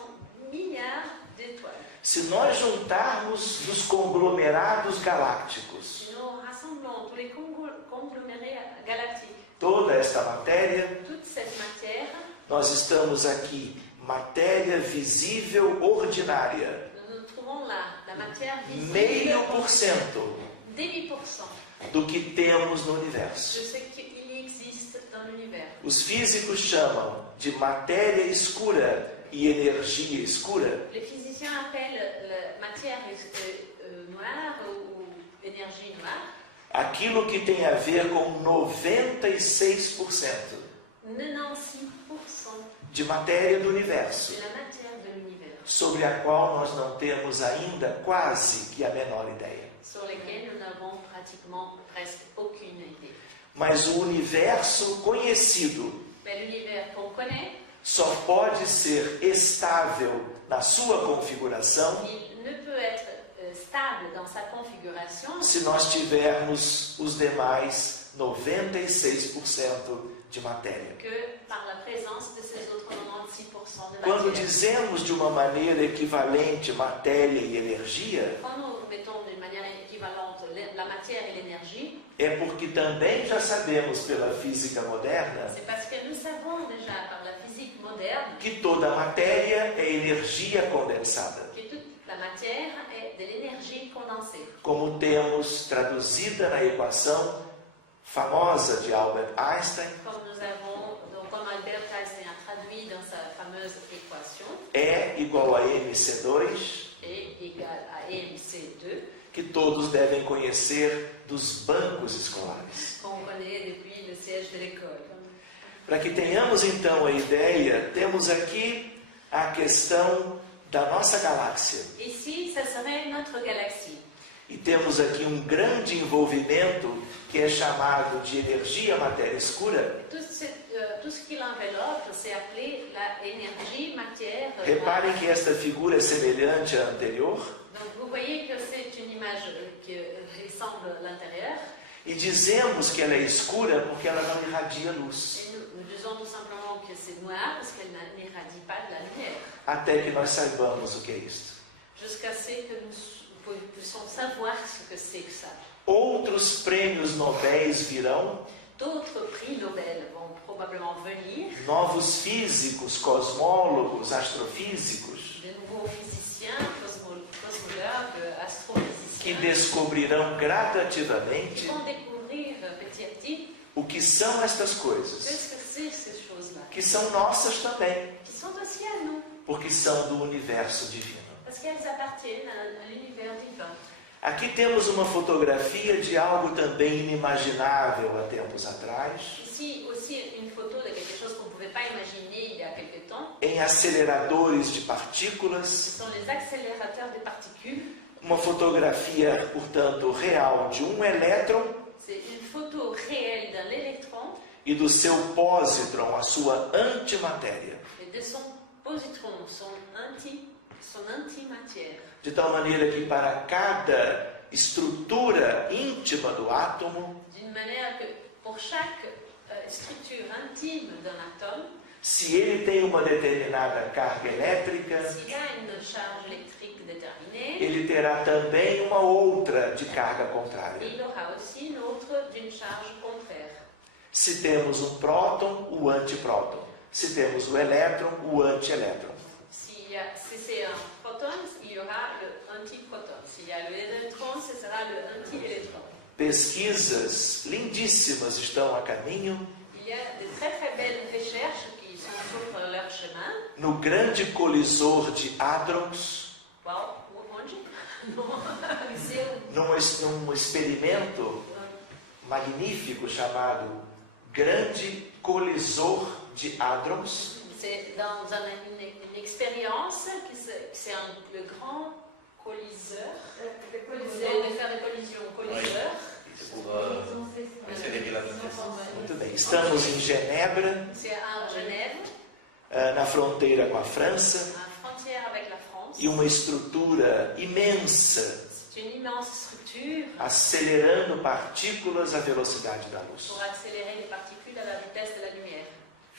milliards d'étoiles. Se nós juntarmos os conglomerados galácticos Si nous rassemblons tous les conglomérés galactiques, toda esta matéria, toute cette matière, nós estamos aqui, matéria visível ordinária, nous nous trouvons là, la matière visible, 0,5% 10% do que temos no de universo. ce qu'il existe dans l'univers. Os físicos chamam de matéria escura e energia escura Les physiciens appellent la matière noire ou énergie noire aquilo que tem a ver com 96% 96% de matéria do universo, de la matière de l'univers, sobre a qual nós não temos ainda quase que a menor ideia. sur lesquels nous n'avons pratiquement presque aucune idée. Mas o universo conhecido Mais l'univers qu'on connaît, só pode ser estável na sua configuração il ne peut être stable dans sa configuration se nós tivermos os demais 96% de matéria. que par la présence de ces autres 96% de Quando matière. dizemos de uma maneira equivalente matéria e energia, Quand nous mettons d'une manière équivalente la matière et l'énergie, é porque também já sabemos pela física moderna c'est parce que nous savons déjà par la physique moderne que toda matéria é energia condensada, que toute la matière est de l'énergie condensée. como temos traduzida na equação famosa de Albert Einstein, Comme nous avons, donc comme Albert Einstein a traduit dans sa fameuse équation, E igual a mc2, E égale à MC2, que todos devem conhecer dos bancos escolares. qu'on connaît depuis le siège de l'école. Para que tenhamos então a ideia, temos aqui a questão da nossa galáxia. Ici, ça serait notre galaxie. E temos aqui um grande envolvimento que é chamado de energia matéria escura. Tout ce qui l'enveloppe, c'est appelé la énergie, matière. Reparem que esta figura é semelhante à anterior. Donc vous voyez que c'est une image qui ressemble à l'intérieur. E dizemos que ela é escura porque ela não irradia luz. Et nous disons tout simplement que c'est noir parce qu'elle n'irradie pas de la lumière. Até que nós saibamos o que é isto. Jusqu'à ce que nous puissions savoir ce que c'est que ça. Outros prêmios Nobéis virão. D'autres prix Nobel vont probablement venir. Novos físicos, cosmólogos, astrofísicos. De nouveaux physiciens, cosmologues, astrophysiciens. Que descobrirão gradativamente Qui vont découvrir petit à petit o que são estas coisas. qu'est-ce que c'est ces choses-là. Que são nossas também, Qui sont aussi à nous. porque são do universo divino. Parce qu'elles appartiennent à l'univers divin. Aqui temos uma fotografia de algo também inimaginável há tempos atrás, Ici aussi une photo de quelque chose qu'on ne pouvait pas imaginer il y a quelque temps. em aceleradores de partículas, Ce sont les accélérateurs de particules. uma fotografia, portanto, real de um elétron C'est une photo réelle d'un électron e do seu pósitron, a sua antimatéria. et de son positron, son antimatière. De tal maneira que para cada estrutura íntima do átomo, D'une manière que pour chaque structure intime d'un atome, se ele tem uma determinada carga elétrica, s'il y a une charge électrique déterminée, ele terá também uma outra de carga et contrária. il aura aussi une autre d'une charge contraire. Se temos um próton, o antipróton. Se temos o elétron, o antielétron. Si c'est un proton, il y aura le antiproton. S'il y a l'électron, ce sera le anti-électron. Pesquisas lindíssimas estão a caminho Il y a de très très belles recherches qui sont sur leur chemin. no grande colisor de hadrons, Wow, onde? No museu. num experimento magnífico chamado Grande Colisor de Hadrons, C'est dans une expérience qui c'est le grand colliseur. De faire des collisions. Colliseur. muito bem, estamos em Genebra, C'est à Genève, na fronteira com a França, à frontière avec la France. e uma estrutura imensa, C'est une immense structure acelerando partículas à velocidade da luz, pour accélérer les particules à la vitesse de la lumière.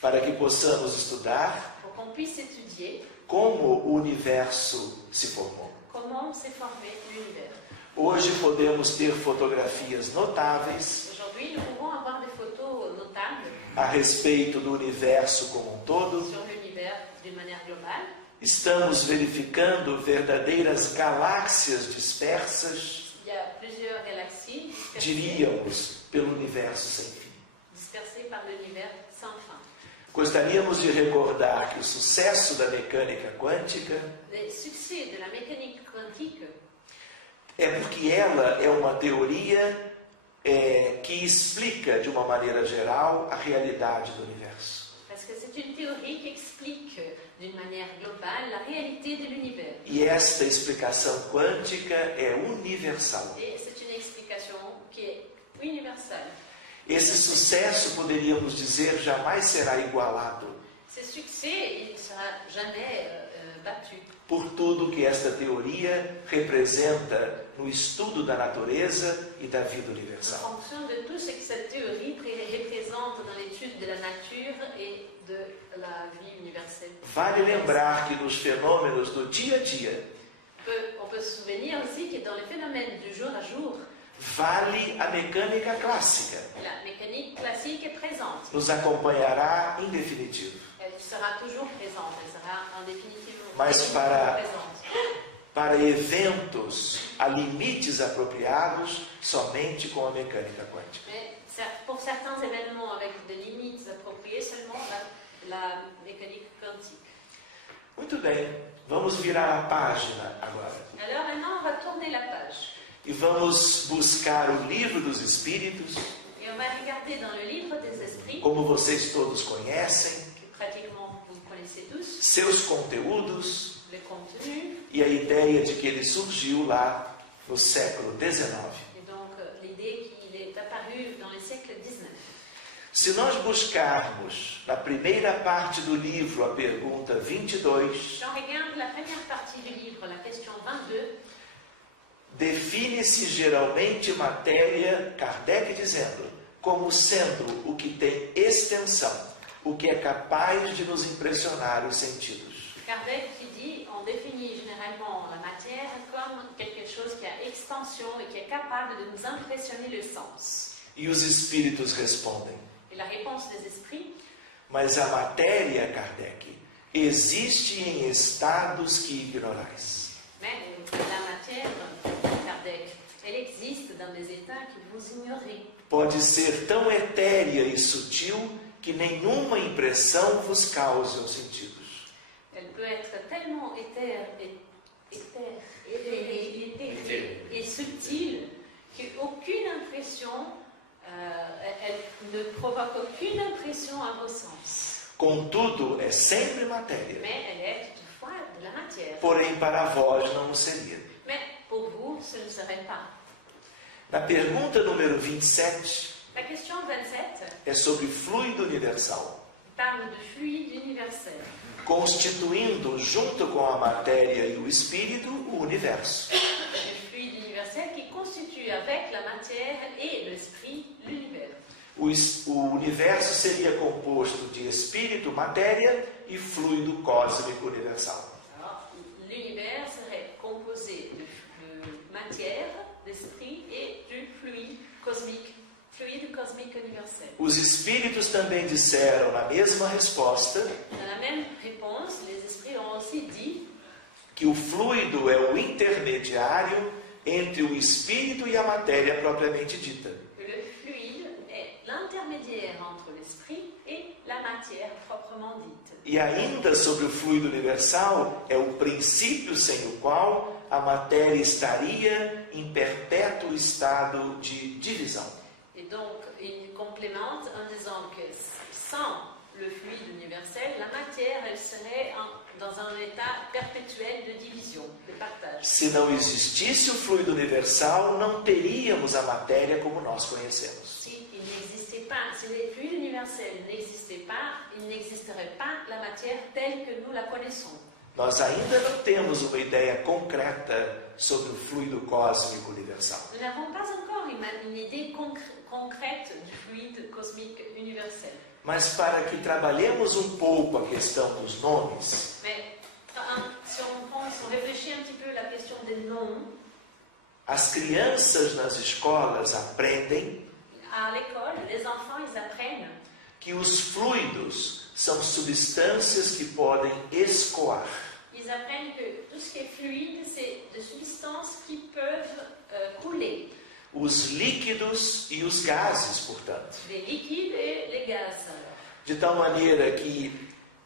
para que possamos estudar Pour qu'on puisse étudier como o universo se formou. comment s'est formé l'univers. Hoje podemos ter fotografias notáveis Aujourd'hui, nous pouvons avoir des photos notables a respeito do universo como um todo. sur l'univers d'une manière globale. Estamos verificando verdadeiras galáxias dispersas, Il y a plusieurs galaxies diríamos, pelo universo sem fim. dispersées par l'univers sans fin. Gostaríamos de recordar que o sucesso da mecânica quântica Le succès de la mécanique quantique, é porque ela é uma teoria que explica de uma maneira geral a realidade do universo. parce que c'est une théorie qui explique d'une manière globale la réalité de l'univers. E esta explicação quântica é universal. Et c'est une explication qui est universelle. Esse sucesso, poderíamos dizer, jamais será igualado Ce succès, il ne sera jamais battu. por tudo que esta teoria representa no estudo da natureza e da vida En universal. fonction de tout ce que cette théorie représente dans l'étude de la nature et de la vie universelle. Vale lembrar que nos fenômenos do dia a dia, On peut se souvenir aussi que dans les phénomènes du jour à jour, vale a mecânica clássica. la mécanique classique est présente. Nos acompanhará em definitivo. Elle sera toujours présente, elle sera en définitive Mas para- présente. Para eventos a limites apropriados, somente com a mecânica quântica. Mais pour certains événements avec des limites appropriées, seulement la mécanique quantique. Muito bem, vamos virar a página agora. Alors maintenant, on va tourner la page. E vamos buscar o livro dos Espíritos, Et on va regarder dans le livre des l'esprit, como vocês todos conhecem, que pratiquement vous connaissez tous, seus conteúdos le contenu, e a ideia de que ele surgiu lá no século XIX. et donc l'idée qu'il est apparu dans le siècle XIX. Se nós buscarmos na primeira parte do livro a pergunta 22, Si on regarde la première partie du livre, la question 22, define-se geralmente matéria, Kardec dizendo, como sendo o que tem extensão, o que é capaz de nos impressionar os sentidos. Kardec qui dit, on définit généralement la matière comme quelque chose qui a extension et qui est capable de nous impressionner le sens. E os espíritos respondem, Et la réponse des esprits, mas a matéria, Kardec, existe em estados que ignorais. mais la matière, Kardec, elle existe dans des états que vous ignorez. Pode ser tão etérea e sutil que nenhuma impressão vos cause aos sentidos. Elle peut être tellement éthérée et subtile qu'aucune impression, elle ne provoque aucune impression à vos sens. Contudo, é sempre matéria. Mais elle est toutefois de la matière. Porém, para vós não o seria. Mais pour vous, ce ne serait pas. Na pergunta número 27, La question 27 é sobre fluido universal, parle de fluide universel, constituindo, junto com a matéria e o espírito, o universo. le fluide universel qui constitue avec la matière et l'esprit l'univers. O universo seria composto de espírito, matéria e fluido cósmico universal. Alors, l'univers serait composé de matière, d'esprit et du fluide cosmique universel. Os espíritos também disseram na mesma resposta Dans la même réponse, les esprits ont aussi dit que o fluido é o intermediário entre o espírito e a matéria propriamente dita. que le fluide est l'intermédiaire entre l'esprit et la matière proprement dite. E ainda sobre o fluido universal, é o princípio sem o qual a matéria estaria em perpétuo estado de divisão. Et donc, il complémente en disant que sans le fluide universel, la matière, elle serait dans un état perpétuel de division, de partage. Se não existisse o fluido universal, não teríamos a matéria como nós conhecemos. Si le fluide universel n'existait pas, il n'existerait pas la matière telle que nous la connaissons. Nós ainda não temos uma ideia concreta sobre o fluido cósmico universal. Nous n'avons pas encore une idée concrète du fluide cosmique universel. Mas para que trabalhemos um pouco a questão dos nomes, Mais si on réfléchit un petit peu à la question des noms, as crianças nas escolas aprendem à l'école, les enfants, ils apprennent que os fluidos são substâncias que podem escoar. Ils apprennent que tout ce qui est fluide, c'est des substances qui peuvent couler. Os líquidos e os gases, portanto. Les liquides et les gaz. De tal maneira que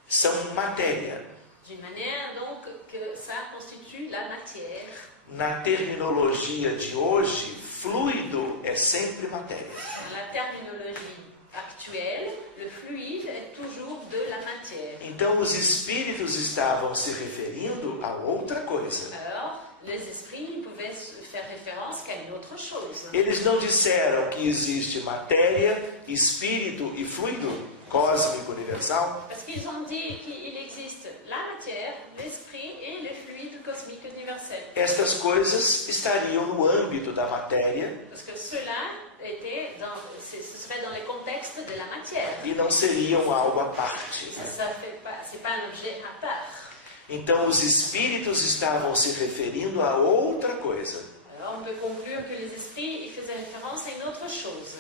são matéria. D'une manière donc que ça constitue la matière. Na terminologia de hoje, fluido é sempre matéria. Dans la terminologie actuelle, le fluide est toujours de la matière. Então os espíritos estavam se referindo a outra coisa. Alors, les esprits pouvaient faire référence qu'à une autre chose. Eles não disseram que existe matéria, espírito e fluido cósmico universal? Parce qu'ils ont dit qu'il existe la matière, l'esprit et le fluide cosmique universel. Estas coisas estariam no âmbito da matéria Parce que cela ce serait dans le contexte de la matière. e não seriam algo à parte. C'est pas un objet à part. Então os espíritos estavam se referindo a outra coisa. Alors on peut conclure que les esprits faisaient référence à une autre chose.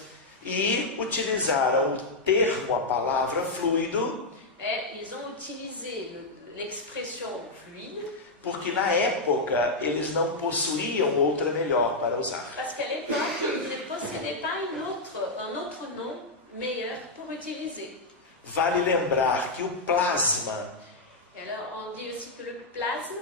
E utilizaram o termo, a palavra fluido, Et ils ont utilisé l'expression fluide porque na época eles não possuíam outra melhor para usar. parce qu'à l'époque, ils ne possédaient pas un autre nom meilleur pour utiliser. Vale lembrar que o plasma, Et alors on dit aussi que le plasme,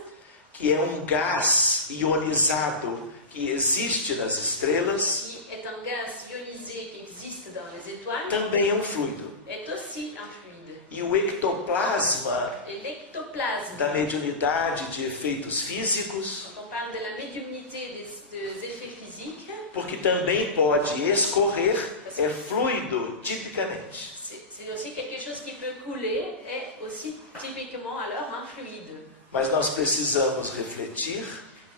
que é um gás ionizado que existe nas estrelas, qui est un gaz ionisé qui existe dans les étoiles, também é um fluido. est aussi un fluide. E o ectoplasma Et l'ectoplasme, da mediunidade de efeitos físicos, quand on parle de la médiumnité des effets physiques, porque também pode escorrer, é fluido tipicamente. c'est aussi quelque chose qui peut couler, est aussi typiquement alors un fluide. Mas nós precisamos refletir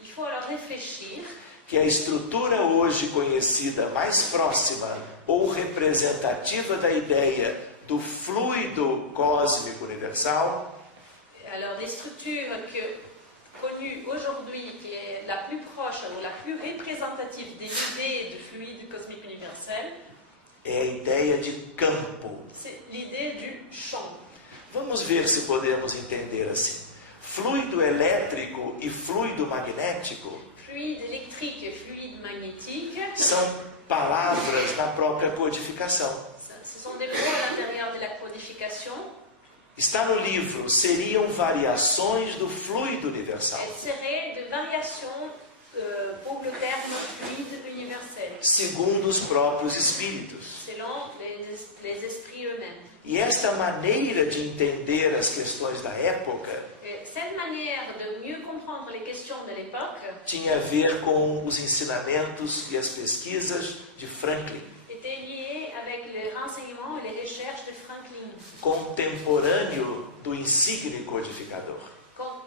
Il faut alors réfléchir que a estrutura hoje conhecida mais próxima ou representativa da ideia do fluido cósmico universal alors les structures connues aujourd'hui, qui est la plus proche ou la plus représentative des idées du fluide cosmique universel, é a ideia de campo. c'est l'idée du champ. Vamos ver se podemos entender assim. Fluido elétrico e fluido magnético Fluide électrique et fluide magnétique, são palavras na própria codificação. ce sont des mots à l'intérieur de la codification. Está no livro, seriam variações do fluido universal, Elles seraient de variations pour le terme fluide universel, segundo os próprios espíritos. selon les esprits eux-mêmes. E esta maneira de entender as questões da época Et cette manière de mieux comprendre les questions de l'époque tinha a ver com os ensinamentos e as pesquisas de Franklin, était liée avec les renseignements et les recherches de Franklin, contemporâneo do insigne codificador.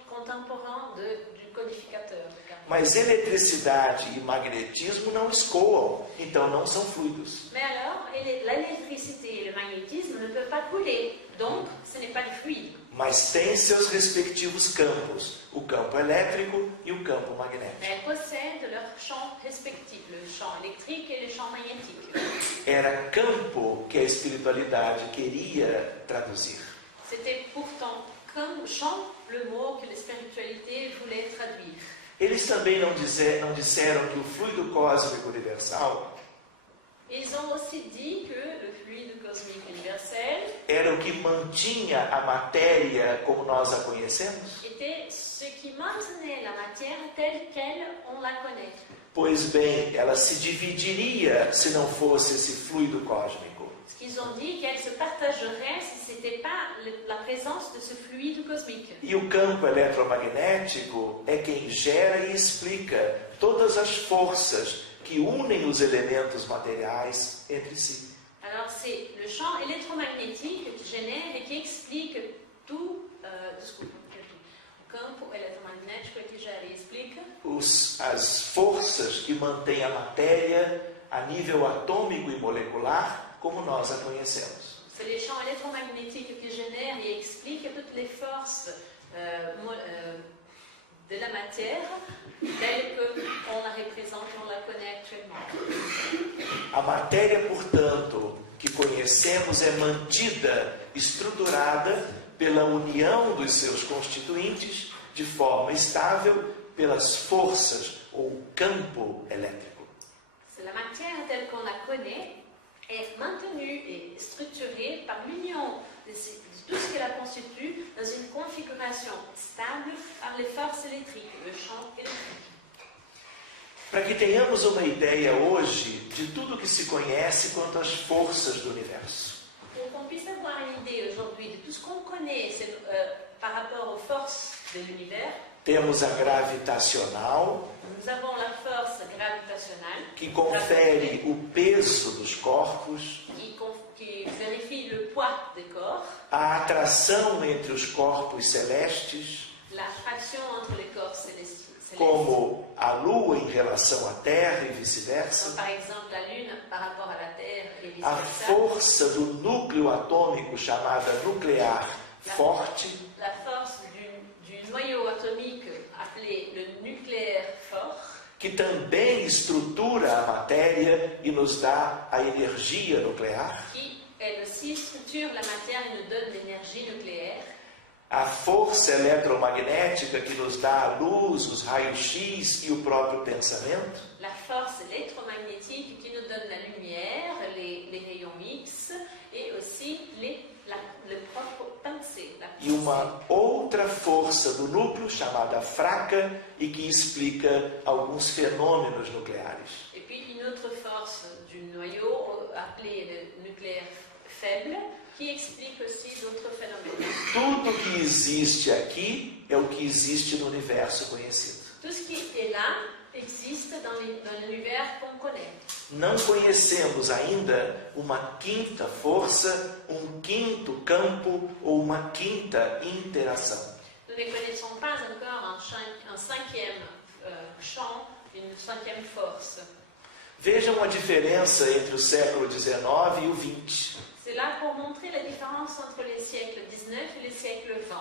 contemporain du codificateur. De Carnot. Mas eletricidade e magnetismo não escoam, então não são fluidos. Mais alors, l'électricité et le magnétisme ne peuvent pas couler, donc ce n'est pas du fluide. Mas têm seus respectivos campos, o campo elétrico e o campo Mais magnético. elles possèdent leurs champs respectifs, le champ électrique et le champ magnétique. Era campo que a espiritualidade queria traduzir. C'était pourtant comme champ le mot que la spiritualité voulait traduire. Eles também não disseram que o fluido cósmico universal Ils ont aussi dit que le fluide cosmique universel era o que mantinha a matéria como nós a conhecemos? était ce qui maintenait la matière telle qu'elle on la connaît. Pois bem, ela se dividiria se não fosse esse fluido cósmico. Ce qu'ils ont dit qu'elle se partagerait si ce n'était pas la présence de ce fluide cosmique. E o campo eletromagnético é quem gera e explica todas as forças que unem os elementos materiais entre si. Alors c'est le champ électromagnétique qui génère et qui explique tout, o campo eletromagnético que gera e explica As forças que mantêm a matéria a nível atômico e molecular como nós a conhecemos. c'est les champs électromagnétiques qui génèrent et expliquent toutes les forces de la matière telle qu'on la représente, on la connaît actuellement. A matéria, portanto, que conhecemos é mantida, estruturada pela união dos seus constituintes de forma estável pelas forças ou campo elétrico. C'est la matière telle qu'on la connaît est maintenue et structurée par l'union de tout ce qui la constitue dans une configuration stable par les forces électriques, le champ électrique. Para que tenhamos uma ideia hoje de tudo que se conhece quanto às forças do universo. Pour qu'on puisse avoir une idée aujourd'hui de tout ce qu'on connaît par rapport aux forces de l'univers, Temos a gravitacional, nous avons la force gravitationnelle que confere o peso dos corpos, qui vérifie le poids des corps, a atração entre os corpos celestes, l'attraction entre les corps célestes. como a Lua em relação à Terra e vice-versa, Donc, par exemple, la Lune par rapport à la Terre et a vice-versa. força do núcleo atômico chamada nuclear forte, La force du noyau atomique appelé le nucléaire fort, que também estrutura a matéria e nos dá a energia nuclear, qui elle aussi structure la matière et nous donne l'énergie nucléaire. a força eletromagnética que nos dá a luz, os raios-x e o próprio pensamento, La force électromagnétique qui nous donne la lumière, les rayons X et aussi le propre pensée. La e uma outra força do núcleo chamada fraca e que explica alguns fenômenos nucleares. Et puis une autre force du noyau appelée le nucléaire faible qui explique aussi d'autres phénomènes. Tudo que existe aqui é o que existe no universo conhecido. Tout ce qui est là existe dans l'univers qu'on connaît. Não conhecemos ainda uma quinta força, um quinto campo ou uma quinta interação. Nous ne connaissons pas encore un cinquième champ, une cinquième force. Vejam a diferença entre o século XIX e o XX. C'est là pour montrer la différence entre les siècles 19 et les siècles 20.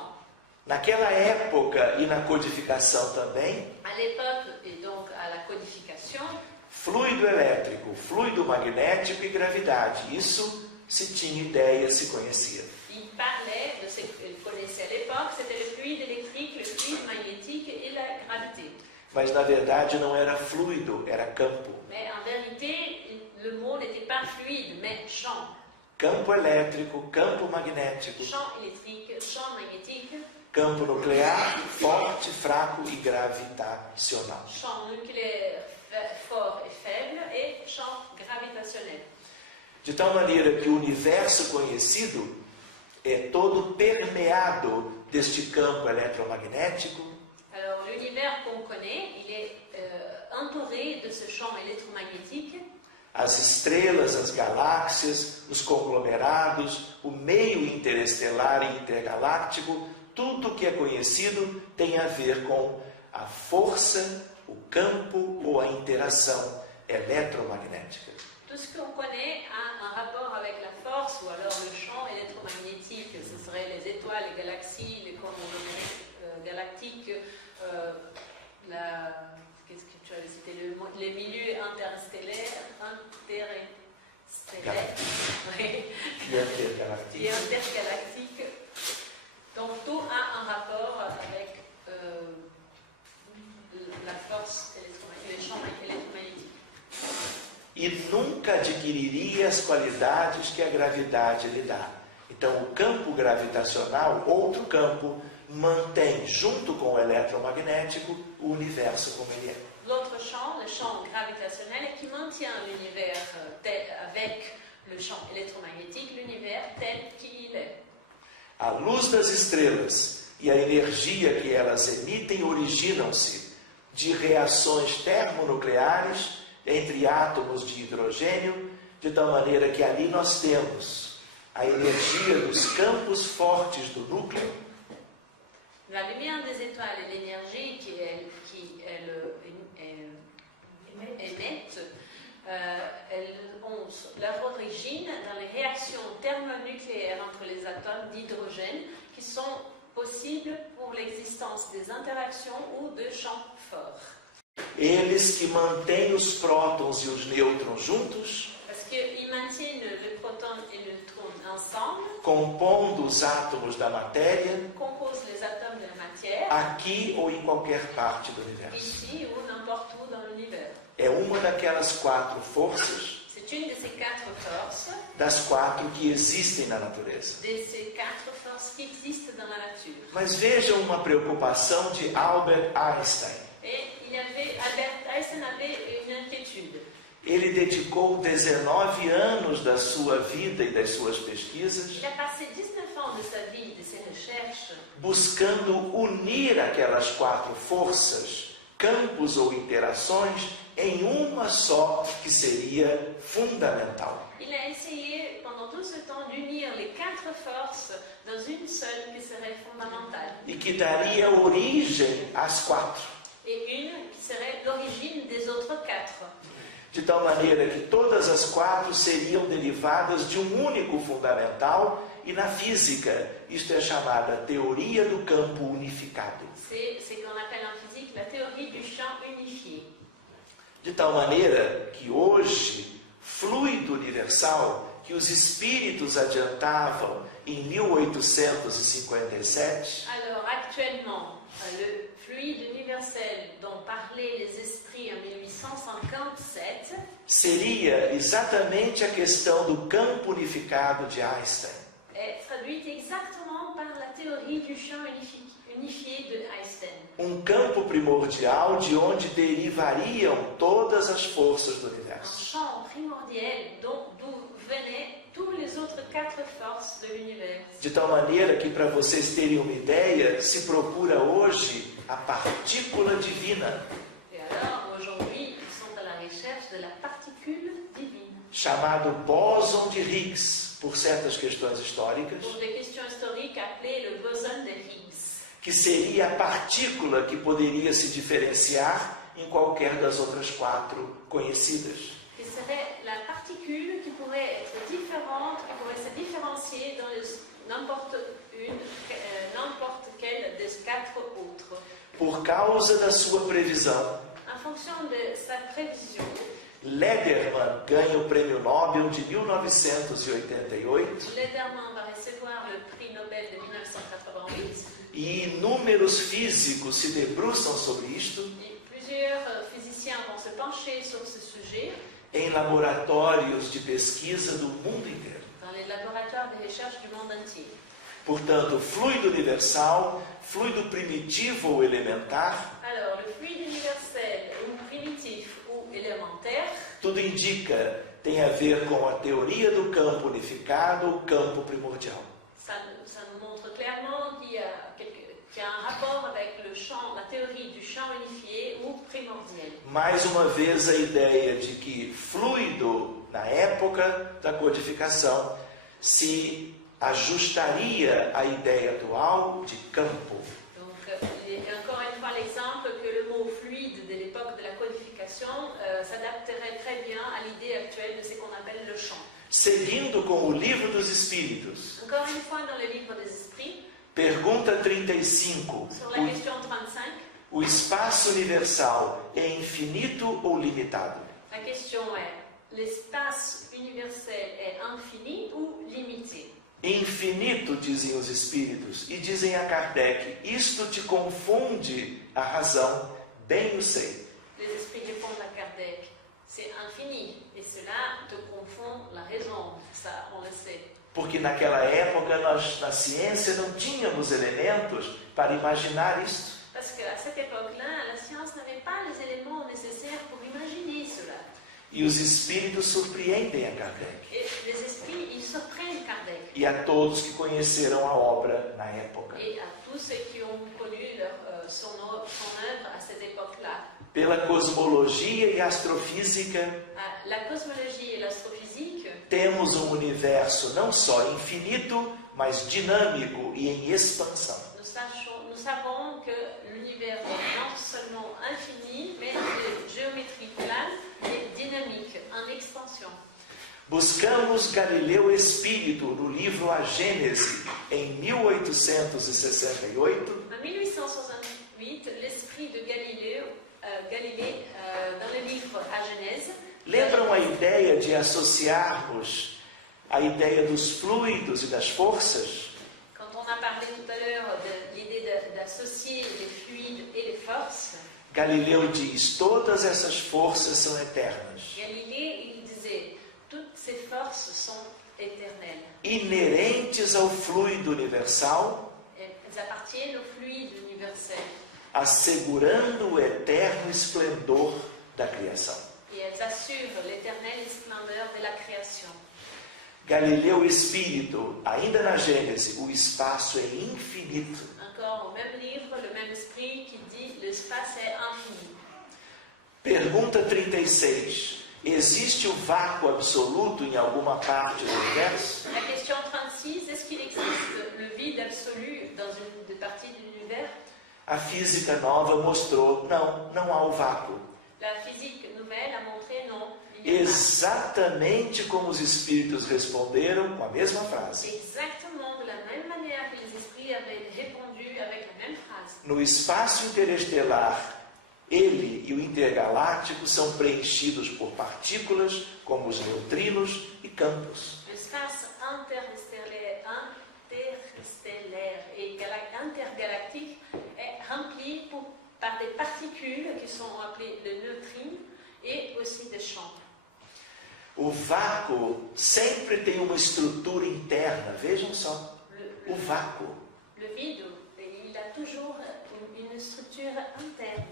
Naquela época e na codificação também, À l'époque et donc à la codification, fluido elétrico, fluido magnético e gravidade. Isso se tinha ideia, se conhecia. il parlait de ce qu'il connaissait à l'époque, c'était le fluide électrique, le fluide magnétique et la gravité. Mas na verdade não era fluido, era campo. Mais en vérité, le mot n'était pas fluide, mais champ. Campo elétrico, campo magnético, Champ électrique, champ magnétique, campo nuclear, forte, fraco e gravitacional. champ nucléaire fort et faible et champ gravitationnel. De tal maneira que o universo conhecido é todo permeado deste campo eletromagnético, Alors l'univers qu'on connaît, il est entouré de ce champ électromagnétique. as estrelas, as galáxias, os conglomerados, o meio interestelar e intergaláctico, tudo que é conhecido tem a ver com a força, o campo ou a interação eletromagnética. Tout ce qu'on connaît a un rapport avec la force ou alors le champ électromagnétique. Ce seraient les étoiles, les galaxies, les conglomérats galactiques, qu'est-ce que tu avais cité, les milieux interstellaires, oui, E intergaláctico. et intergalactiques. Donc tout a un rapport avec la force électromagnétique, les champs électromagnétiques. E nunca adquiriria as qualidades que a gravidade lhe dá. Então, o campo gravitacional, outro campo, mantém, junto com o eletromagnético, o universo como ele é. L'autre champ, le champ gravitationnel, qui maintient l'univers avec le champ électromagnétique, l'univers tel qu'il est. A luz das estrelas e a energia que elas emitem originam-se de reações termonucleares entre átomos de hidrogênio, de tal maneira que ali nós temos a energia dos campos fortes do núcleo, La lumière des étoiles et l'énergie qu'elles émettent, elles ont leur origine dans les réactions thermonucléaires entre les atomes d'hydrogène qui sont possibles pour l'existence des interactions ou de champs forts. eles que mantêm os prótons e os nêutrons juntos, Parce qu'ils maintiennent le proton et le neutron ensemble, compondo os átomos da matéria, composent les atomes de la matière, aqui ou em qualquer parte do universo. ici ou n'importe où dans l'univers. É uma daquelas quatro forças, C'est une de ces quatre forces, das quatro que existem na natureza. de ces quatre forces qui existent dans la nature. Mas vejam uma preocupação de Albert Einstein. Et Albert Einstein avait une inquiétude. Ele dedicou 19 anos da sua vida e das suas pesquisas Il a passé 19 ans de sa vie, de ses recherches, buscando unir aquelas quatro forças, campos ou interações, em uma só que seria fundamental. il a essayé pendant tout ce temps d'unir les quatre forces dans une seule qui serait fondamentale. E que daria origem às quatro. Et une qui serait l'origine des autres quatre. De tal maneira que todas as quatro seriam derivadas de um único fundamental, e na física isto é chamada teoria do campo unificado. C'est ce qu'on appelle en physique la théorie du champ unifié. De tal maneira que hoje, fluido universal, que os espíritos adiantavam em 1857, Alors actuellement, le fluide universel dont parlaient les esprits en 1857 seria exatamente a questão do campo unificado de Einstein. est traduite exactement par la théorie du champ unifié de Einstein. Um campo primordial de onde derivariam todas as forças do Un universo. champ primordial d'où venaient tous les autres 4 forces de l'univers. De tal maneira que, para vocês terem uma ideia, se procura hoje a partícula divina, Et alors, aujourd'hui, ils sont à la recherche de la particule divine. chamado bóson de Higgs, por certas questões históricas, Pour des questions historiques appelées le boson de Higgs, que seria a partícula que poderia se diferenciar em qualquer das outras 4 conhecidas. qui serait la particule qui pourrait être différente, qui pourrait se différencier dans n'importe quelle des 4 autres. Por causa da sua previsão, En fonction de sa prévision, Lederman ganha o Prêmio Nobel de 1988 Lederman va recevoir le prix Nobel de 1988 e inúmeros físicos se debruçam sobre isto et plusieurs physiciens vont se pencher sur ce sujet em laboratórios de pesquisa do mundo inteiro. dans les laboratoires de recherche du monde entier. Portanto, fluido universal, fluido primitivo ou elementar, Alors, le fluide universel ou primitif ou élémentaire, tudo indica, tem a ver com a teoria do campo unificado ou campo primordial. ça nous montre clairement qu'il y a un rapport avec le champ, la théorie du champ unifié ou primordial. Mais uma vez a ideia de que fluido, na época da codificação, se ajustaria à ideia atual de campo. Donc, et encore une fois l'exemple que le mot fluide de l'époque de la codification s'adapterait très bien à l'idée actuelle de ce qu'on appelle le champ. Seguindo com o Livro dos Espíritos, Encore une fois dans le livre des esprits, pergunta 35. sur la question 35, O espaço universal é infinito ou limitado? la question est, l'espace universel est infini ou limité? Infinito, dizem os Espíritos, e dizem a Kardec, isto te confunde a razão, bem o sei. Les esprits répondent à Kardec, c'est infini, et cela te confond la raison, ça on le sait. Porque naquela época nós, na ciência, não tínhamos elementos para imaginar isto. Parce qu'à cette époque-là, la science n'avait pas les éléments nécessaires pour imaginer cela. E os Espíritos surpreendem a Kardec Et les esprits, ils surprennent Kardec. e a todos que conheceram a obra na época. Et à tous ceux qui ont connu son œuvre à cette époque-là. Pela cosmologia e astrofísica, La cosmologie et l'astrophysique, temos um universo não só infinito, mas dinâmico e em expansão. nous savons que l'univers est non seulement infini, mais de géométrie plane et dynamique, en expansion. Buscamos Galileu Espírito no livro A Gênese, em 1868, En 1868, l'esprit de Galilée, dans le livre À Genèse, lembram a ideia de associarmos a ideia dos fluidos e das forças? quand on a parlé tout à l'heure de l'idée d'associer les fluides et les forces, Galileu diz, todas essas forças são eternas, Galilée, il disait, toutes ces forces sont éternelles. inerentes ao fluido universal, Elles appartiennent au fluide universel assegurando o eterno esplendor da criação. et elles assurent l'éternelle splendeur de la création. Galileu Espírito, ainda na Gênese, o espaço é infinito. Encore au même livre, le même esprit qui dit l'espace est infini. Pergunta 36. Existe o vácuo absoluto em alguma parte do universo? La question 36, est-ce qu'il existe le vide absolu dans une des parties de l'univers? A física nova mostrou, não há o vácuo. La physique nouvelle a montré non. Il y a pas. Exatamente como os espíritos responderam com a mesma frase. Exactement de la même manière que les esprits avaient répondu avec la même phrase. No espaço interestelar, ele e o intergaláctico são preenchidos por partículas, como os neutrinos e campos. L'espace interstellaire et intergalactique est rempli par des particules qui sont appelées les neutrines et aussi des champs. O vácuo sempre tem uma estrutura interna, vejam só. O vácuo. Le vide, il a toujours une structure interne.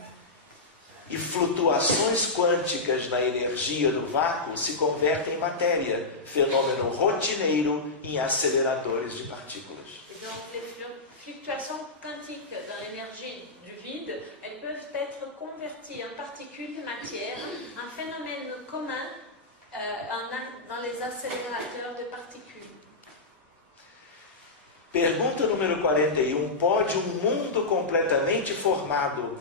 e flutuações quânticas na energia do vácuo se convertem em matéria, fenômeno rotineiro em aceleradores de partículas. Et donc les fluctuations quantiques dans l'énergie du vide, elles peuvent être converties en particules de matière, un phénomène commun dans les accélérateurs de particules. Pergunta número 41. Pode um mundo completamente formado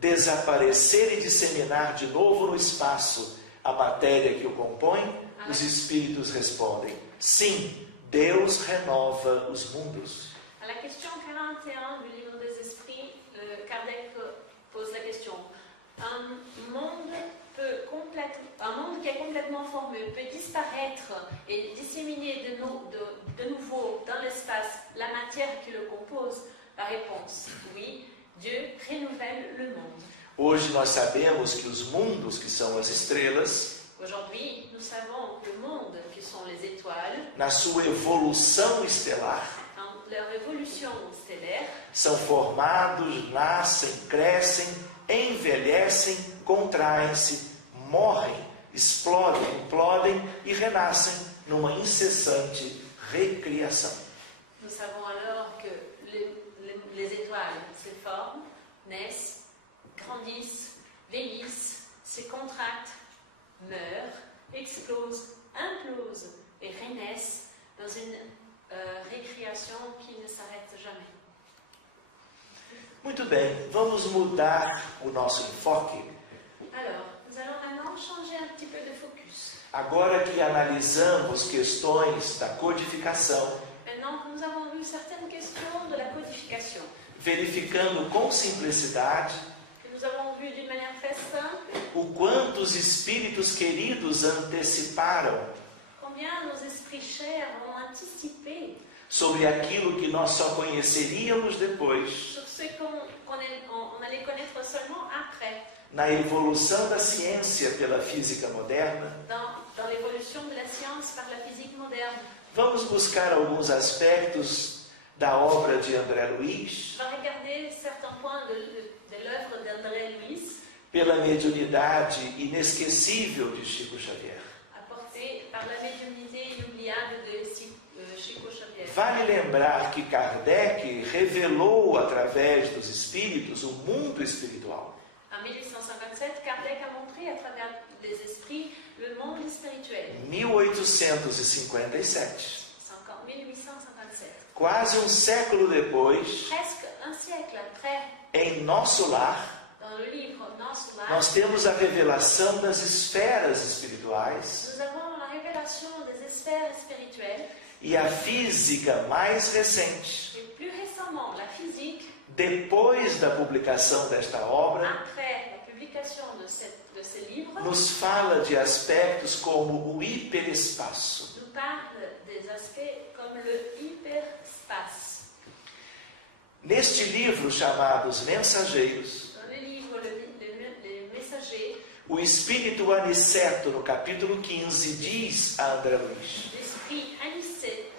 desaparecer e disseminar de novo no espaço a matéria que o compõe? Os espíritos respondem: sim, Deus renova os mundos. À la question 41 du livre des esprits, Kardec pose la question: un monde qui est complètement formé peut disparaître et disséminer de nouveau dans l'espace la matière qui le compose? La réponse: oui, Dieu renouvelle le monde. Hoje nós sabemos que os mundos, que são as estrelas, Aujourd'hui, nous savons que le monde, qui sont les étoiles, na sua evolução estelar, dans leur évolution stellaire, são formados, nascem, crescem, envelhecem, contraem-se, morrem, explodem, implodem e renascem numa incessante recriação. nous savons alors que les étoiles se forment, naissent, grandissent, vieillissent, se contractent, meurent, explosent, implosent et renaissent dans une récréation qui ne s'arrête jamais. Muito bem, vamos mudar o nosso enfoque. Alors, nous allons maintenant changer un petit peu de focus. Agora que analisamos questões da codificação, Maintenant que nous avons vu certaines questions de la codification, verificando com simplicidade que nous avons vu d'une manière très simple, o quanto os espíritos queridos anteciparam combien nos esprits chers ont anticipé sobre aquilo que nós só conheceríamos depois, sur ce qu'on allait connaître seulement après, na evolução da ciência pela física moderna. dans l'évolution de la science par la physique moderne. Vamos buscar alguns aspectos da obra de André Luiz, On va regarder certains points de l'œuvre d'André Luiz, pela mediunidade inesquecível de Chico Xavier. apportée par la médiumnité inoubliable de Chico Xavier. Vale lembrar que Kardec revelou através dos espíritos o mundo espiritual. En 1857, Kardec a montré à travers les esprits le monde spirituel. 1857. C'est encore 1857. Quase um século depois, Presque un siècle après, em nosso lar, dans le livre Nosso Lar, nós temos a revelação das esferas espirituais nous avons la révélation des sphères spirituelles e a física mais recente. et plus récemment la physique, Depois da publicação desta obra, après la publication de ce livre, nos fala de aspectos como o hiperespaço. nous parle des aspects comme le hyperspace. Neste livro chamado Os Mensageiros, Dans le livre Les Messagers, o espírito Aniceto, no capítulo 15, diz a André Luiz: l'esprit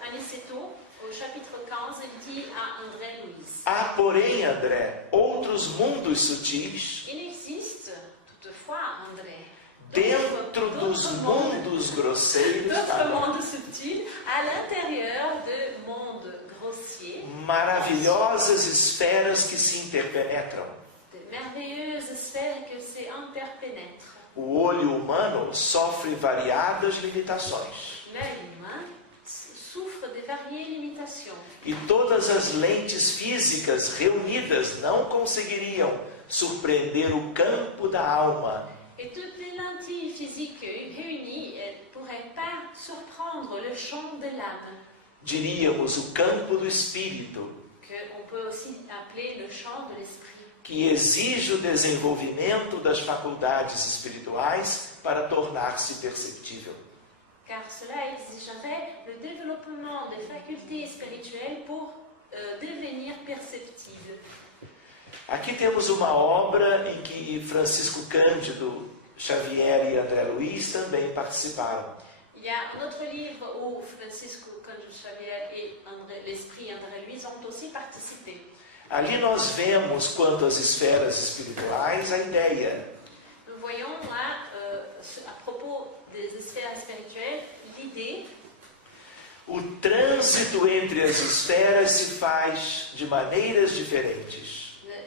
Aniceto, au chapitre 15, il dit à André Luiz: há, porém, André, outros mundos sutis il existe toutefois, André, dentro dos mundos grosseiros, d'autres mondes subtils à l'intérieur de mondes grossiers, maravilhosas esferas que se interpenetram. de merveilleuses sphères que se interpénètrent. O olho humano sofre variadas limitações. L'œil humain souffre de variées limitations. E todas as lentes físicas reunidas não conseguiriam surpreender o campo da alma. Et toutes les lentilles physiques réunies ne pourraient pas surprendre le champ de l'âme, Diríamos o campo do espírito, qu'on peut aussi appeler le champ de l'esprit, que exige o desenvolvimento das faculdades espirituais para tornar-se perceptível. car cela exigerait le développement des facultés spirituelles pour devenir perceptibles. Aqui temos uma obra em que Francisco Cândido Xavier e André Luiz também participaram. Il y a un autre livre où Francisco Cândido Xavier et l'esprit André Luiz ont aussi participé. Ali nós vemos, quanto às esferas espirituais, a ideia voyons là, à propos des sphères spirituelles, l'idée O trânsito entre as esferas se faz de maneiras diferentes.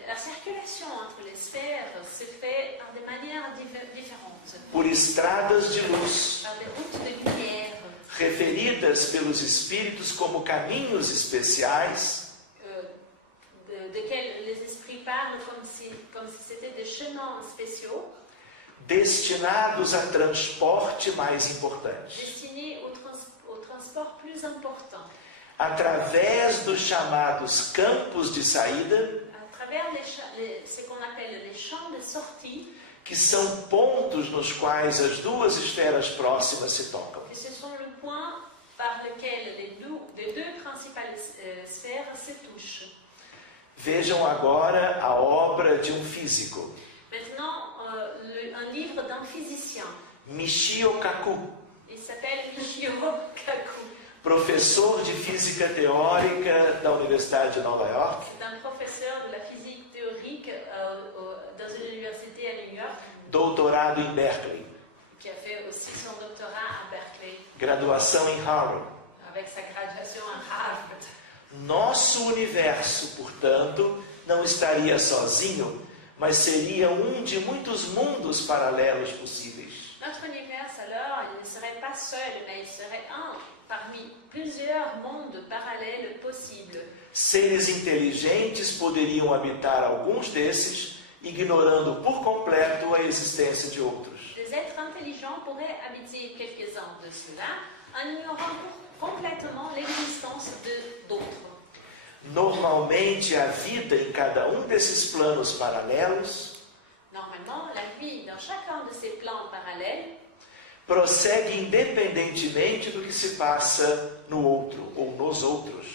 la circulation entre les sphères se fait par des manières différentes, Por estradas de luz, par des routes de lumière, referidas pelos espíritos como caminhos especiais, desquels les esprits parlent comme si c'était des chemins spéciaux, destinados a transporte mais importante. destinés au transport plus important, Através dos chamados campos de saída, à travers ce qu'on appelle les champs de sortie, que são pontos nos quais as duas esferas próximas se tocam. et ce sont le point par lequel les deux principales sphères se touchent. Vejam agora a obra de um físico, Maintenant, un livre d'un physicien. Michio Kaku, Il s'appelle Michio Kaku. professor de física teórica da Universidade de Nova York, C'est un professeur de la physique théorique dans une université à New York, doutorado em Berkeley, qui a fait aussi son doctorat à Berkeley, graduação em Harvard. avec sa graduation à Harvard. Nosso universo, portanto, não estaria sozinho, mas seria um de muitos mundos paralelos possíveis. Notre univers, alors, il ne serait pas seul, mais il serait un parmi plusieurs mondes parallèles possibles. Seres inteligentes poderiam habitar alguns desses, ignorando por completo a existência de outros. Des êtres intelligents pourraient habiter quelques-uns de ceux-là, en ignorant complètement l'existence d'autres. Normalmente, a vida em cada um desses planos paralelos Normalement, la vie dans chacun de ces plans parallèles prossegue independentemente do que se passa no outro ou nos outros.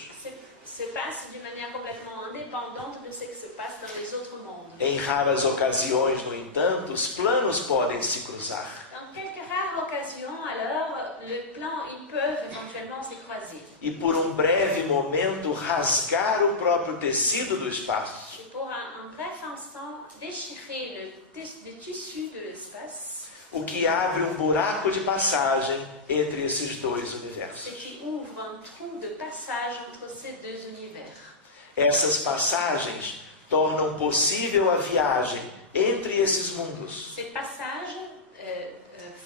se passe d'une manière complètement indépendante de ce qui se passe dans les autres mondes. Em raras ocasiões, no entanto, os planos podem se cruzar. Dans quelques rares occasions, alors, les plans, ils peuvent éventuellement se croiser. E por um breve momento rasgar o próprio tecido do espaço. Et pour un bref instant, déchirer le tissu de l'espace, O que abre um buraco de passagem entre esses dois ce universos. qui ouvre un trou de passage entre ces deux univers. Essas passagens tornam possível a viagem entre esses mundos, Ces passages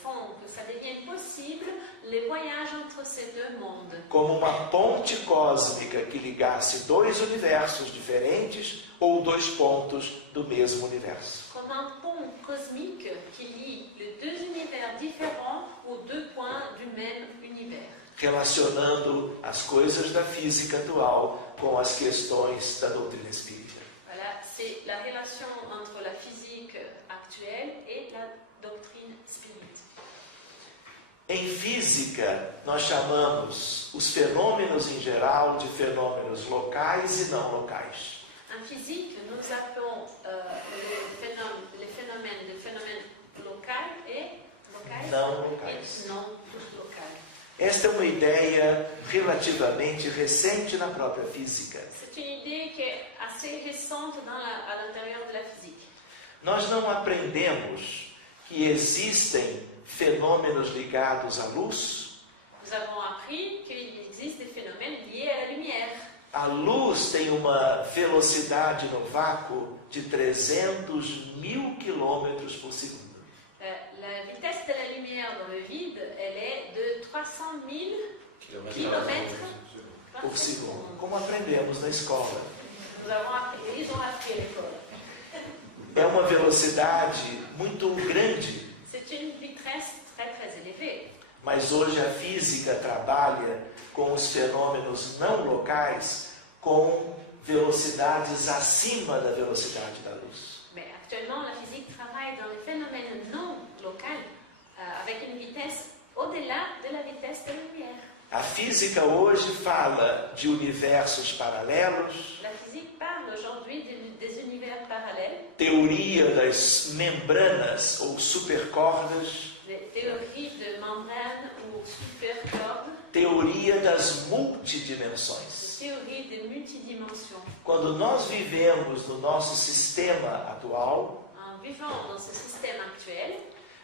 font que ça devienne possible les voyages entre ces deux mondes, como uma ponte cósmica que ligasse dois universos diferentes ou dois pontos do mesmo universo. comme un pont cosmique qui lie les deux univers différents aux deux points du même univers, Relacionando as coisas da física atual com as questões da doutrina espírita. Voilà, c'est la relation entre la physique actuelle et la doctrine spirituelle. Em física, nós chamamos os fenômenos em geral de fenômenos locais e não locais. En physique, nous appelons les phénomènes de phénomènes locaux et Não locais. non locaux. Esta é uma ideia relativamente recente na própria física. C'est une idée qui est assez récente à l'intérieur de la physique. Nós não aprendemos que existem fenômenos ligados à luz. Nous avons appris qu'il existe des phénomènes liés à la lumière. A luz tem uma velocidade no vácuo de 300.000 quilômetros por segundo. La vitesse de la lumière dans le vide, elle est de 300 000 kilomètres par Por segundo, seconde. como aprendemos na escola. Nous avons appris, ils ont appris à l'école. É uma velocidade muito grande, C'est une vitesse très très élevée. mas hoje a física trabalha com os fenômenos não locais com velocidades acima da velocidade da luz. Mais actuellement, la physique travaille dans les phénomènes non locaux avec une vitesse au-delà de la vitesse de la lumière. A física hoje fala de universos paralelos, La physique parle aujourd'hui des univers parallèles, teoria das membranas ou supercordas, des théories de membranes ou supercordes, teoria das multidimensões. théorie de multidimensions. Quando nós vivemos no nosso sistema atual, En vivant dans ce système actuel,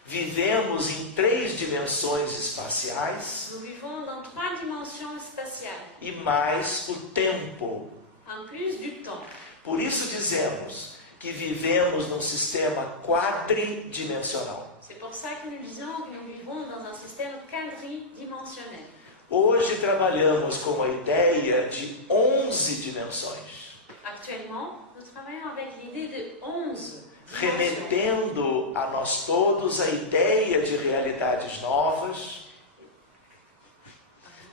vivemos em 3 dimensões espaciais nous vivons dans 3 dimensions spatiales, e mais o tempo. en plus du temps. Por isso dizemos que vivemos num sistema quadridimensional. C'est pour ça que nous disons que nous vivons dans un système quadridimensionnel. Hoje trabalhamos com a ideia de 11 dimensões, Actuellement, nous travaillons avec l'idée de 11 dimensions, remetendo a nós todos a ideia de realidades novas,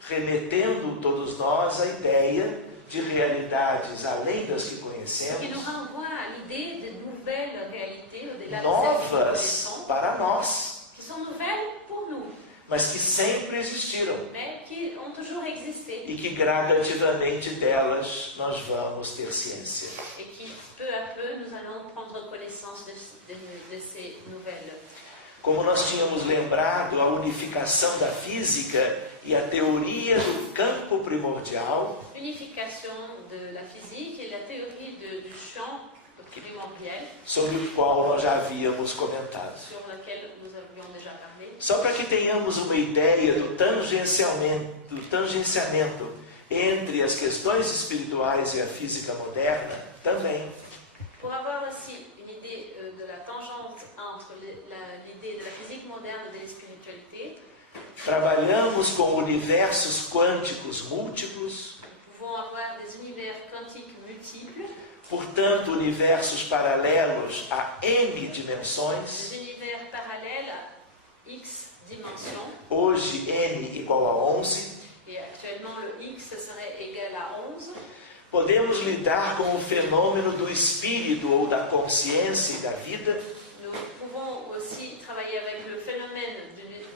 remetendo todos nós a ideia de realidades além das que qui conhecemos, nous renvoie à l'idée de nouvelles réalités au-delà de celles que nous novas connaissons, para nós, qui sont nouvelles pour nous, mas que sempre existiram mais qui ont toujours existé e que gradativamente delas nós vamos ter ciência. et qui, peu à peu, nous allons prendre connaissance de ces nouvelles. Como nós tínhamos lembrado, a unificação da física e a teoria do campo primordial Unification de la physique et la théorie du champ primordial sobre o qual nós já havíamos comentado. sur lequel nous avions déjà parlé. Só para que tenhamos uma ideia do tangenciamento entre as questões espirituais e a física moderna, também. Pour avoir aussi une idée de la tangente entre l'idée de la physique moderne et de la spiritualité, Trabalhamos com universos quânticos múltiplos, nous pouvons avoir des univers quantiques multiples, portanto, universos paralelos a N dimensões. des univers parallèles à X dimensions, Hoje, N igual a 11. et actuellement le X serait égal à 11. Podemos lidar com o fenômeno do espírito ou da consciência e da vida, Nous pouvons aussi travailler avec le phénomène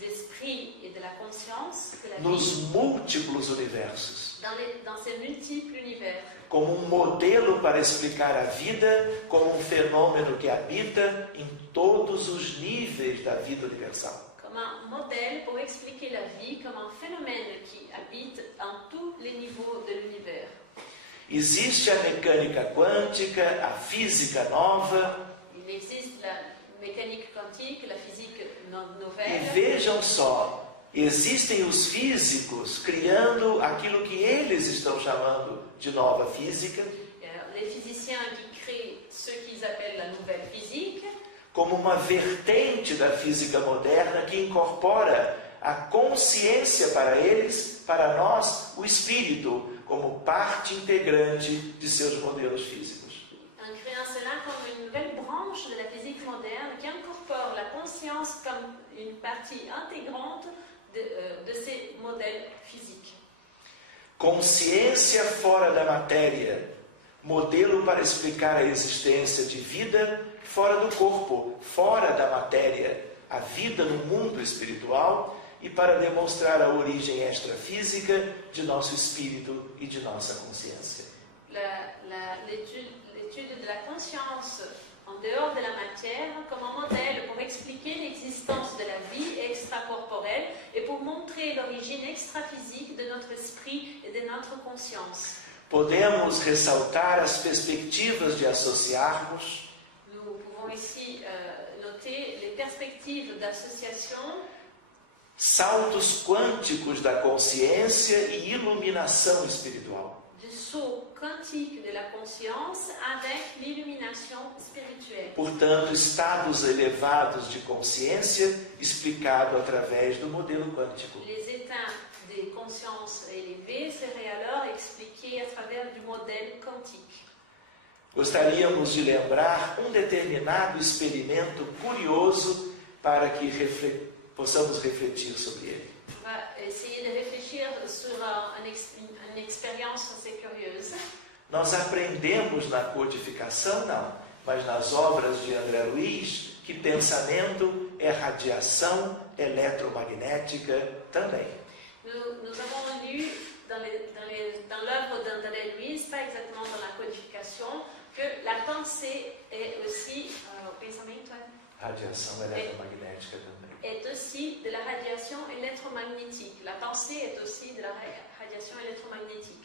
d'esprit et de la conscience que la nos vie múltiplos universos, dans ces multiples univers, como um modelo para explicar a vida como um fenômeno que habita em todos os níveis da vida universal. comme un modèle pour expliquer la vie comme un phénomène qui habite en tous les niveaux de l'univers. Existe a mecânica quântica, a física nova, Il existe la mécanique quantique, la physique e nouvelle, vejam só, existem os físicos criando aquilo que eles estão chamando de nova física, les physiciens qui créent ce qu'ils appellent la nouvelle physique, como uma vertente da física moderna que incorpora a consciência para eles, para nós, o espírito, como parte integrante de seus modelos físicos. en créant cela comme une nouvelle branche de la physique moderne qui incorpore la conscience comme une partie intégrante de ces modèles physiques. Consciência fora da matéria, modelo para explicar a existência de vida fora do corpo, fora da matéria, a vida no mundo espiritual e para demonstrar a origem extrafísica de nosso espírito e de nossa consciência. L'étude de la conscience en dehors de la matière comme un modèle pour expliquer l'existence de la vie extracorporelle et pour montrer l'origine extraphysique de notre esprit et de notre conscience. Podemos ressaltar as perspectivas de associarmos Nous pouvons ici noter les perspectives d'association, saltos quânticos da consciência e iluminação espiritual. du saut quantique de la conscience avec l'illumination spirituelle. Portanto, estados elevados de consciência explicado através do modelo quântico. Les états des consciences élevées seraient alors expliqués à travers du modèle quantique. Gostaríamos de lembrar um determinado experimento curioso para que possamos refletir sobre ele. On va essayer de réfléchir sur une expérience assez curieuse. Nós aprendemos na codificação, não, mas nas obras de André Luiz, que pensamento é radiação eletromagnética também. Nous avons lu dans l'œuvre d'André Luiz, pas exactement dans la codification, que la pensée est aussi, pensamento Radiação eletromagnética também. est aussi de la radiation électromagnétique. La pensée est aussi de la radiation électromagnétique.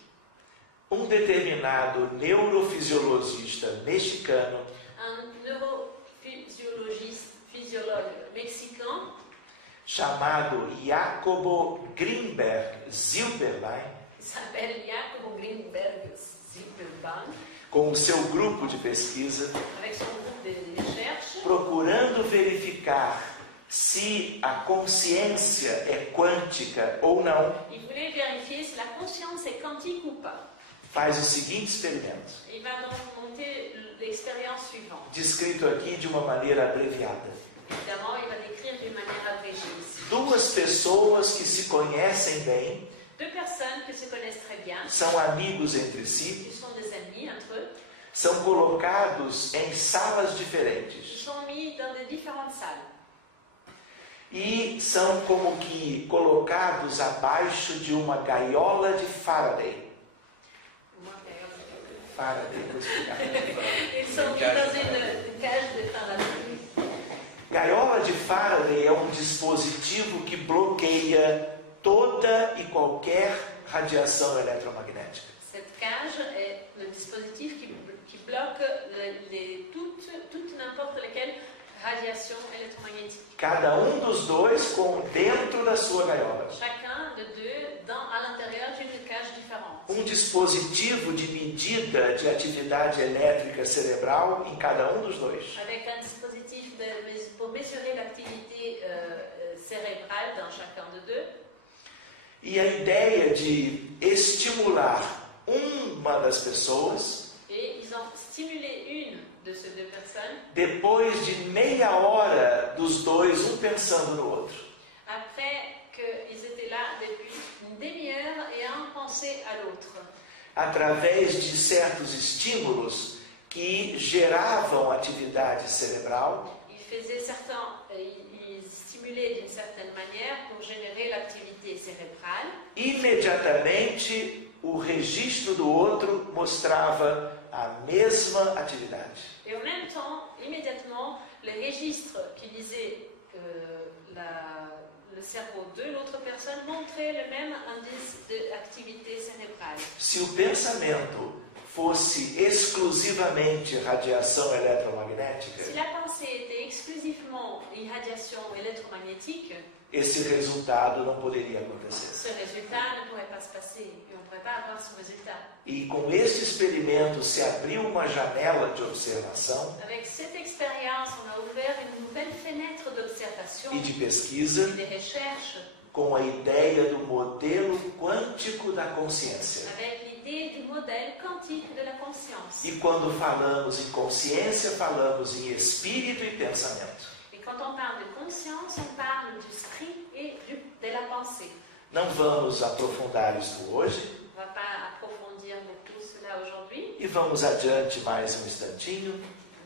Um determinado neurofisiologista mexicano Un physiologue mexicain, chamado Jacobo Grinberg Zilberlein, qui s'appelle Jacob Greenberg Zilberlein, com o seu grupo de pesquisa, avec son groupe de recherche, procurando verificar se a consciência é quântica ou não, il voulait vérifier si la conscience est quantique ou pas. faz o seguinte experimento, Il va donc monter l'expérience suivante. descrito aqui de uma maneira abreviada. Évidemment, il va décrire d'une manière abrégée ici. Duas pessoas que se conhecem bem, Deux personnes qui se connaissent très bien, são amigos entre si, qui sont des amis entre eux, são colocados em salas ils diferentes sont mis dans des différentes salles. e são como que colocados abaixo de uma gaiola de Faraday. Faraday, vou explicar. Ils sont mis dans une cage de Faraday. Gaiola de Faraday é um dispositivo que bloqueia toda e qualquer radiação eletromagnética. Cette cage est le dispositif qui bloque toute n'importe laquelle radiation électromagnétique. Cada dos dois com dentro da sua gaiola. Chacun de deux à l'intérieur d'une cage différente. Dispositivo de medida de atividade elétrica cerebral em cada dos dois. Avec un dispositif pour mesurer l'activité cérébrale dans chacun de deux. E a ideia de estimular uma das pessoas, Et ils ont stimulé une de ces deux personnes. depois de meia hora dos dois, pensando no outro. Après qu'ils étaient là depuis une demi-heure et un pensait à l'autre. Através de certos estímulos que geravam atividade cerebral, Ils faisaient ils stimulaient d'une certaine manière pour générer l'activité cérébrale. imediatamente o registro do outro mostrava a mesma atividade. Et en même temps, immédiatement, le registre qui disait le cerveau de l'autre personne montrait le même indice d'activité cérébrale. Se o pensamento fosse exclusivamente radiação eletromagnética, Si la pensée était exclusivement irradiation électromagnétique, esse resultado não poderia acontecer. ce résultat ne pourrait pas se passer et on ne pourrait pas avoir ce résultat. E com este experimento se abriu uma janela de observação Avec cette expérience, on a ouvert une nouvelle fenêtre d'observation e de pesquisa et de recherche com a ideia do modelo quântico da consciência. avec l'idée du modèle quantique de la conscience. E quando falamos em consciência, falamos em espírito e pensamento. Et quand on parle de conscience, on parle du esprit et de la pensée. Não vamos aprofundar isso hoje On ne va pas approfondir beaucoup cela aujourd'hui. e vamos adiante mais instantinho,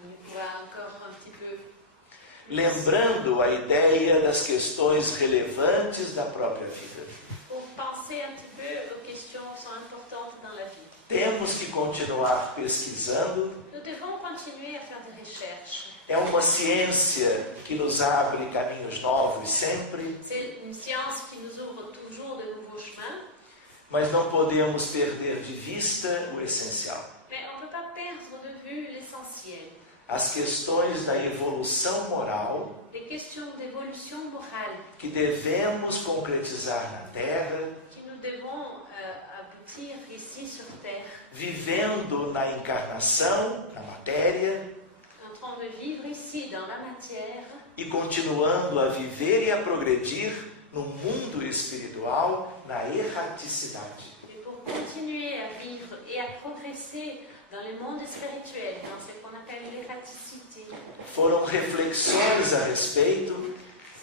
On va encore un petit peu lembrando a ideia das questões relevantes da própria vida. pour penser un petit peu aux questions qui sont importantes dans la vie. Temos que continuar pesquisando. Nous devons continuer à faire des recherches. É uma ciência que nos abre caminhos novos sempre, C'est une science qui nous ouvre toujours de nouveaux chemins, mas não podemos perder de vista o essencial. mais on ne peut pas perdre de vue l'essentiel. As questões da evolução moral Les questions d'évolution morale que devemos concretizar na Terra, que nous devons aboutir ici sur Terre, vivendo na encarnação, na matéria, en train de vivre ici dans la matière e continuando a viver e a progredir no mundo espiritual, na erraticidade. et pour continuer à vivre et à progresser dans le monde spirituel, dans ce qu'on appelle l'erraticité. Foram reflexões a respeito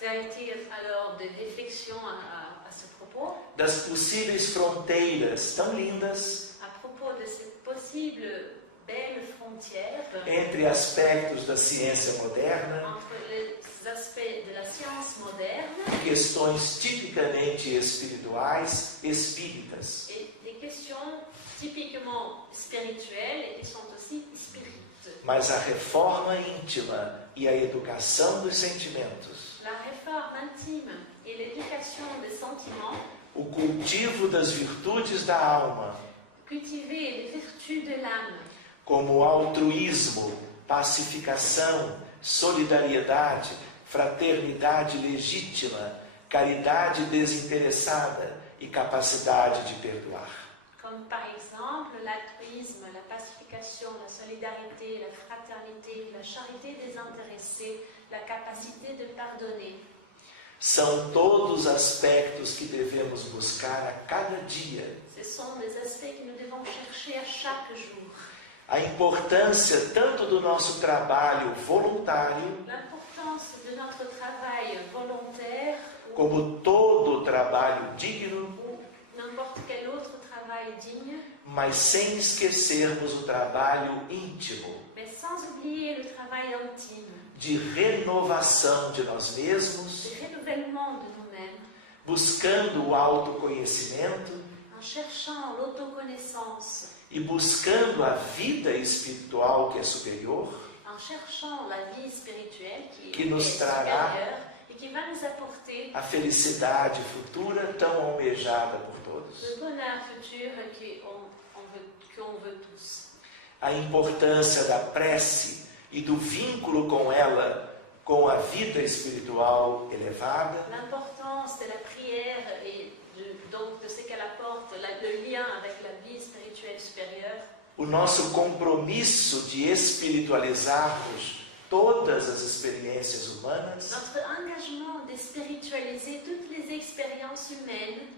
Ça a été alors des réflexions à ce propos, das possíveis fronteiras tão lindas à propos de ces possibles belles frontières entre aspectos da ciência moderna, entre les aspects de la science moderne questões tipicamente espirituais, espíritas. et des questions typiquement spirituelles et qui sont aussi spirites. Mas a reforma íntima e a educação dos sentimentos, La réforme intime et l'éducation des sentiments, o cultivo das virtudes da alma, cultiver les vertus de l'âme, como altruísmo, pacificação, solidariedade, fraternidade legítima, caridade desinteressada e capacidade de perdoar. Comme par exemple l'altruisme, la pacification, la solidarité, la fraternité, la charité désintéressée, la capacité de pardonner. São todos aspectos que devemos buscar a cada dia. Ce sont des aspects que nous devons chercher à chaque jour. A importância tanto do nosso trabalho voluntário, L'importance de notre travail volontaire como todo o trabalho digno, ou n'importe quel autre travail digne, mas sem esquecermos o trabalho íntimo, mais sans oublier le travail intime, de renovação de nós mesmos, le renouvellement de nous-mêmes, buscando o autoconhecimento en cherchant l'autoconnaissance, e buscando a vida espiritual que é superior, en cherchant la vie spirituelle Que qui nos est trará supérieure et qui va nous apporter a felicidade futura tão almejada por todos. le bonheur futur qu'on veut tous. A importância da prece e do vínculo com ela, com a vida espiritual elevada, L'importance de la prière et donc de ce qu'elle apporte, le lien avec la vie spirituelle supérieure, o nosso compromisso de espiritualizarmos todas as experiências humanas notre engagement de spiritualiser toutes les expériences humaines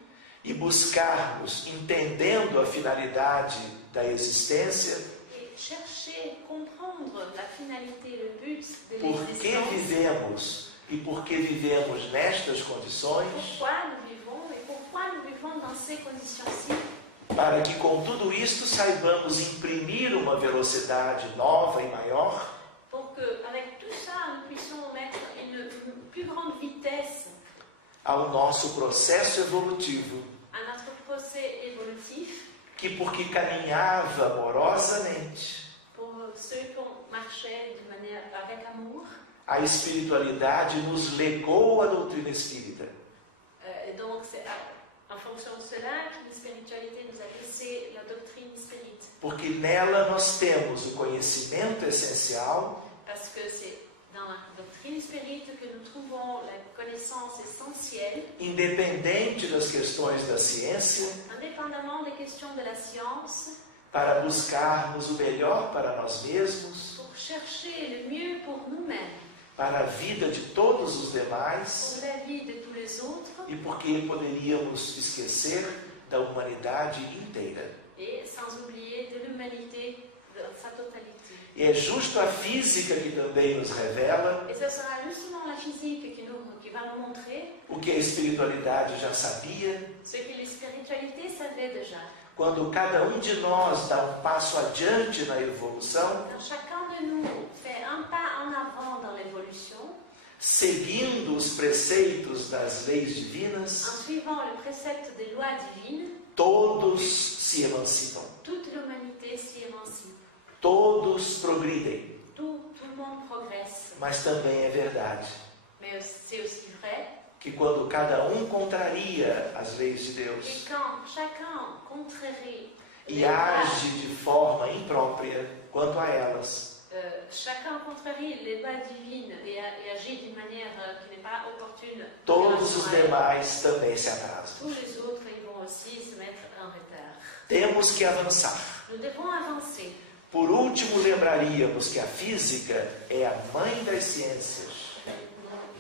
e buscarmos, entendendo a finalidade da existência, et chercher, comprendre la finalité, le but de por que l'existence, vivemos e por que vivemos nestas condições, pourquoi nous vivons et pourquoi nous vivons dans ces conditions-ci, para que com tudo isto saibamos imprimir uma velocidade nova e maior, pour qu'avec tout ça, nous puissions mettre une plus grande vitesse ao nosso processo evolutivo, à notre procès évolutif, que porque caminhava amorosamente, pour ceux qui ont marché de manière avec amour. a espiritualidade nos legou a doutrina espírita. Et donc, c'est en fonction de cela que la spiritualité nous a laissé la doctrine spirite. Porque nela nós temos o conhecimento essencial, Parce que c'est dans la doctrine spirite que nous trouvons la connaissance essentielle, independente das questões da ciência, indépendamment des questions de la science, para buscarmos o melhor para nós mesmos, pour chercher le mieux pour nous-mêmes, para a vida de todos os demais, pour la vie de tous les autres, e porque poderíamos esquecer da humanidade inteira. et sans oublier de l'humanité dans sa totalité. E é justo a física que também nos revela Et ce sera justement la physique qui va nous montrer o que a espiritualidade já sabia, ce que la spiritualité savait déjà. quando cada um de nós dá um passo adiante na evolução, Quand chacun de nous fait un pas en avant dans l'évolution, seguindo os preceitos das leis en divinas, suivant le précepte des lois divines, todos se emancipam, toute l'humanité s'y émancipe. todos progridem. Tout le monde progresse. Mas também é verdade Mais c'est aussi vrai que quando cada um contraria as leis de que Deus quand chacun contrarie e les lois, age de forma imprópria quanto a elas, chacun contrarie les lois divines et agit d'une manière qui n'est pas opportune, todos os relationnelle, demais também se atrasam. tous les autres ils vont aussi se mettre en retard. Temos que avançar. Nous devons avancer. Por último, lembraríamos que a física é a mãe das ciências.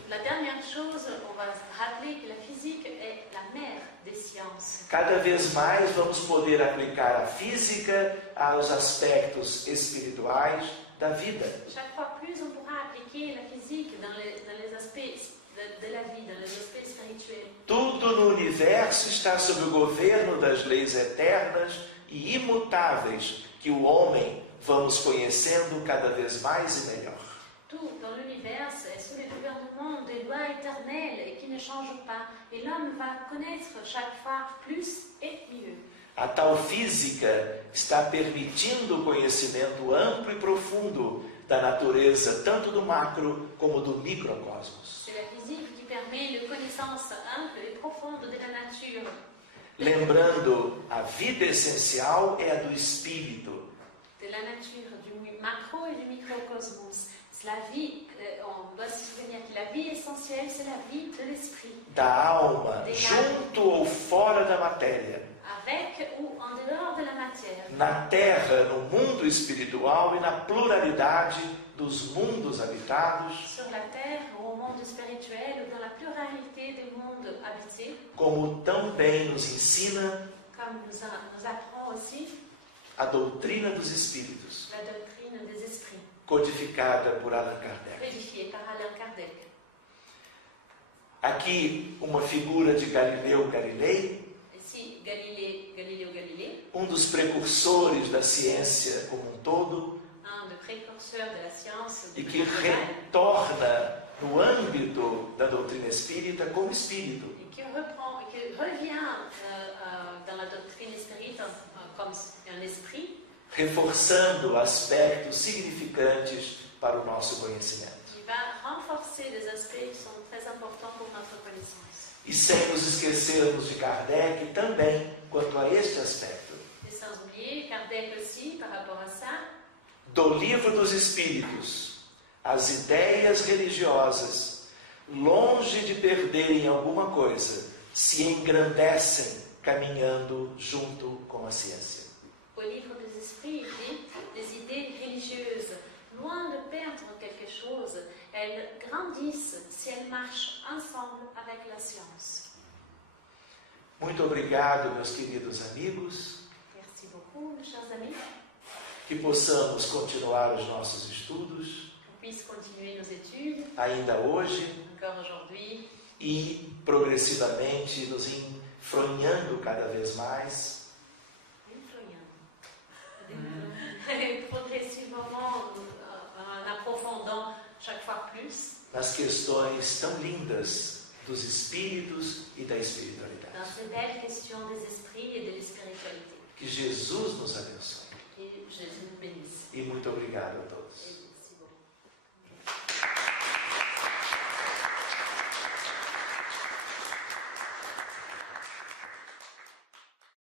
La dernière chose, on va rappeler que la physique est la mère des sciences. Cada vez mais vamos poder aplicar a física aos aspectos espirituais da vida. Chaque fois plus, on pourra appliquer la physique dans les aspects de la vie, dans les aspects spirituels. Tudo no universo está sob o governo das leis eternas e imutáveis que o homem vamos conhecendo cada vez mais e melhor. Tout dans l'univers est sous le gouvernement des lois éternelles et qui ne changent pas. Et l'homme va connaître chaque fois plus et mieux. A tal física está permitindo o conhecimento amplo e profundo da natureza, tanto do macro como do microcosmos. C'est la physique qui permet une connaissance ample et profonde de la nature. Lembrando, a vida essencial é a do espírito. De la nature, du macro et du microcosmos. La vie, on doit se souvenir que la vie essentielle, c'est la vie de l'esprit. da alma, junto ou fora da matéria, Avec ou en dehors de la matière. na terra, no mundo espiritual e na pluralidade dos mundos habitados, Sur la terre, ou au monde spirituel, ou dans la pluralité des mondes habités, como também nos ensina comme nous apprend aussi a doutrina dos espíritos, la doctrine des esprits, codificada por Allan Kardec. codifiée par Alain Kardec. Aqui uma figura de Galileu Galilei, Ici, Galileo Galilei, dos precursores da ciência como um todo, un des précurseurs de la science, e de que manière globale, retorna no âmbito da doutrina espírita como espírito, et qui reprend, et qui revient dans la doctrine spirite comme un esprit, reforçando aspectos significantes para o nosso conhecimento. qui va renforcer des aspects qui sont très importants pour notre connaissance. E sem nos esquecermos de Kardec também quanto a este aspecto. Et sans oublier Kardec aussi par rapport à ça, Do Livro dos Espíritos, as ideias religiosas, longe de perderem alguma coisa, se engrandecem caminhando junto com a ciência. au livre des esprits, il dit les idées religieuses, loin de perdre quelque chose, elles grandissent si elles marchent ensemble avec la science. Muito obrigado, meus queridos amigos, Merci beaucoup, mes chers amis. que possamos continuar os nossos estudos Qu'on puisse continuer nos études, ainda hoje encore aujourd'hui, e progressivamente nos enfronhando cada vez mais progressivement en approfondant chaque fois plus nas questões tão lindas dos espíritos e da espiritualidade. dans ces belles questions des esprits et de la spiritualité. Que Jesus nos abençoe. Que Jésus nous bénisse. E muito obrigado a todos.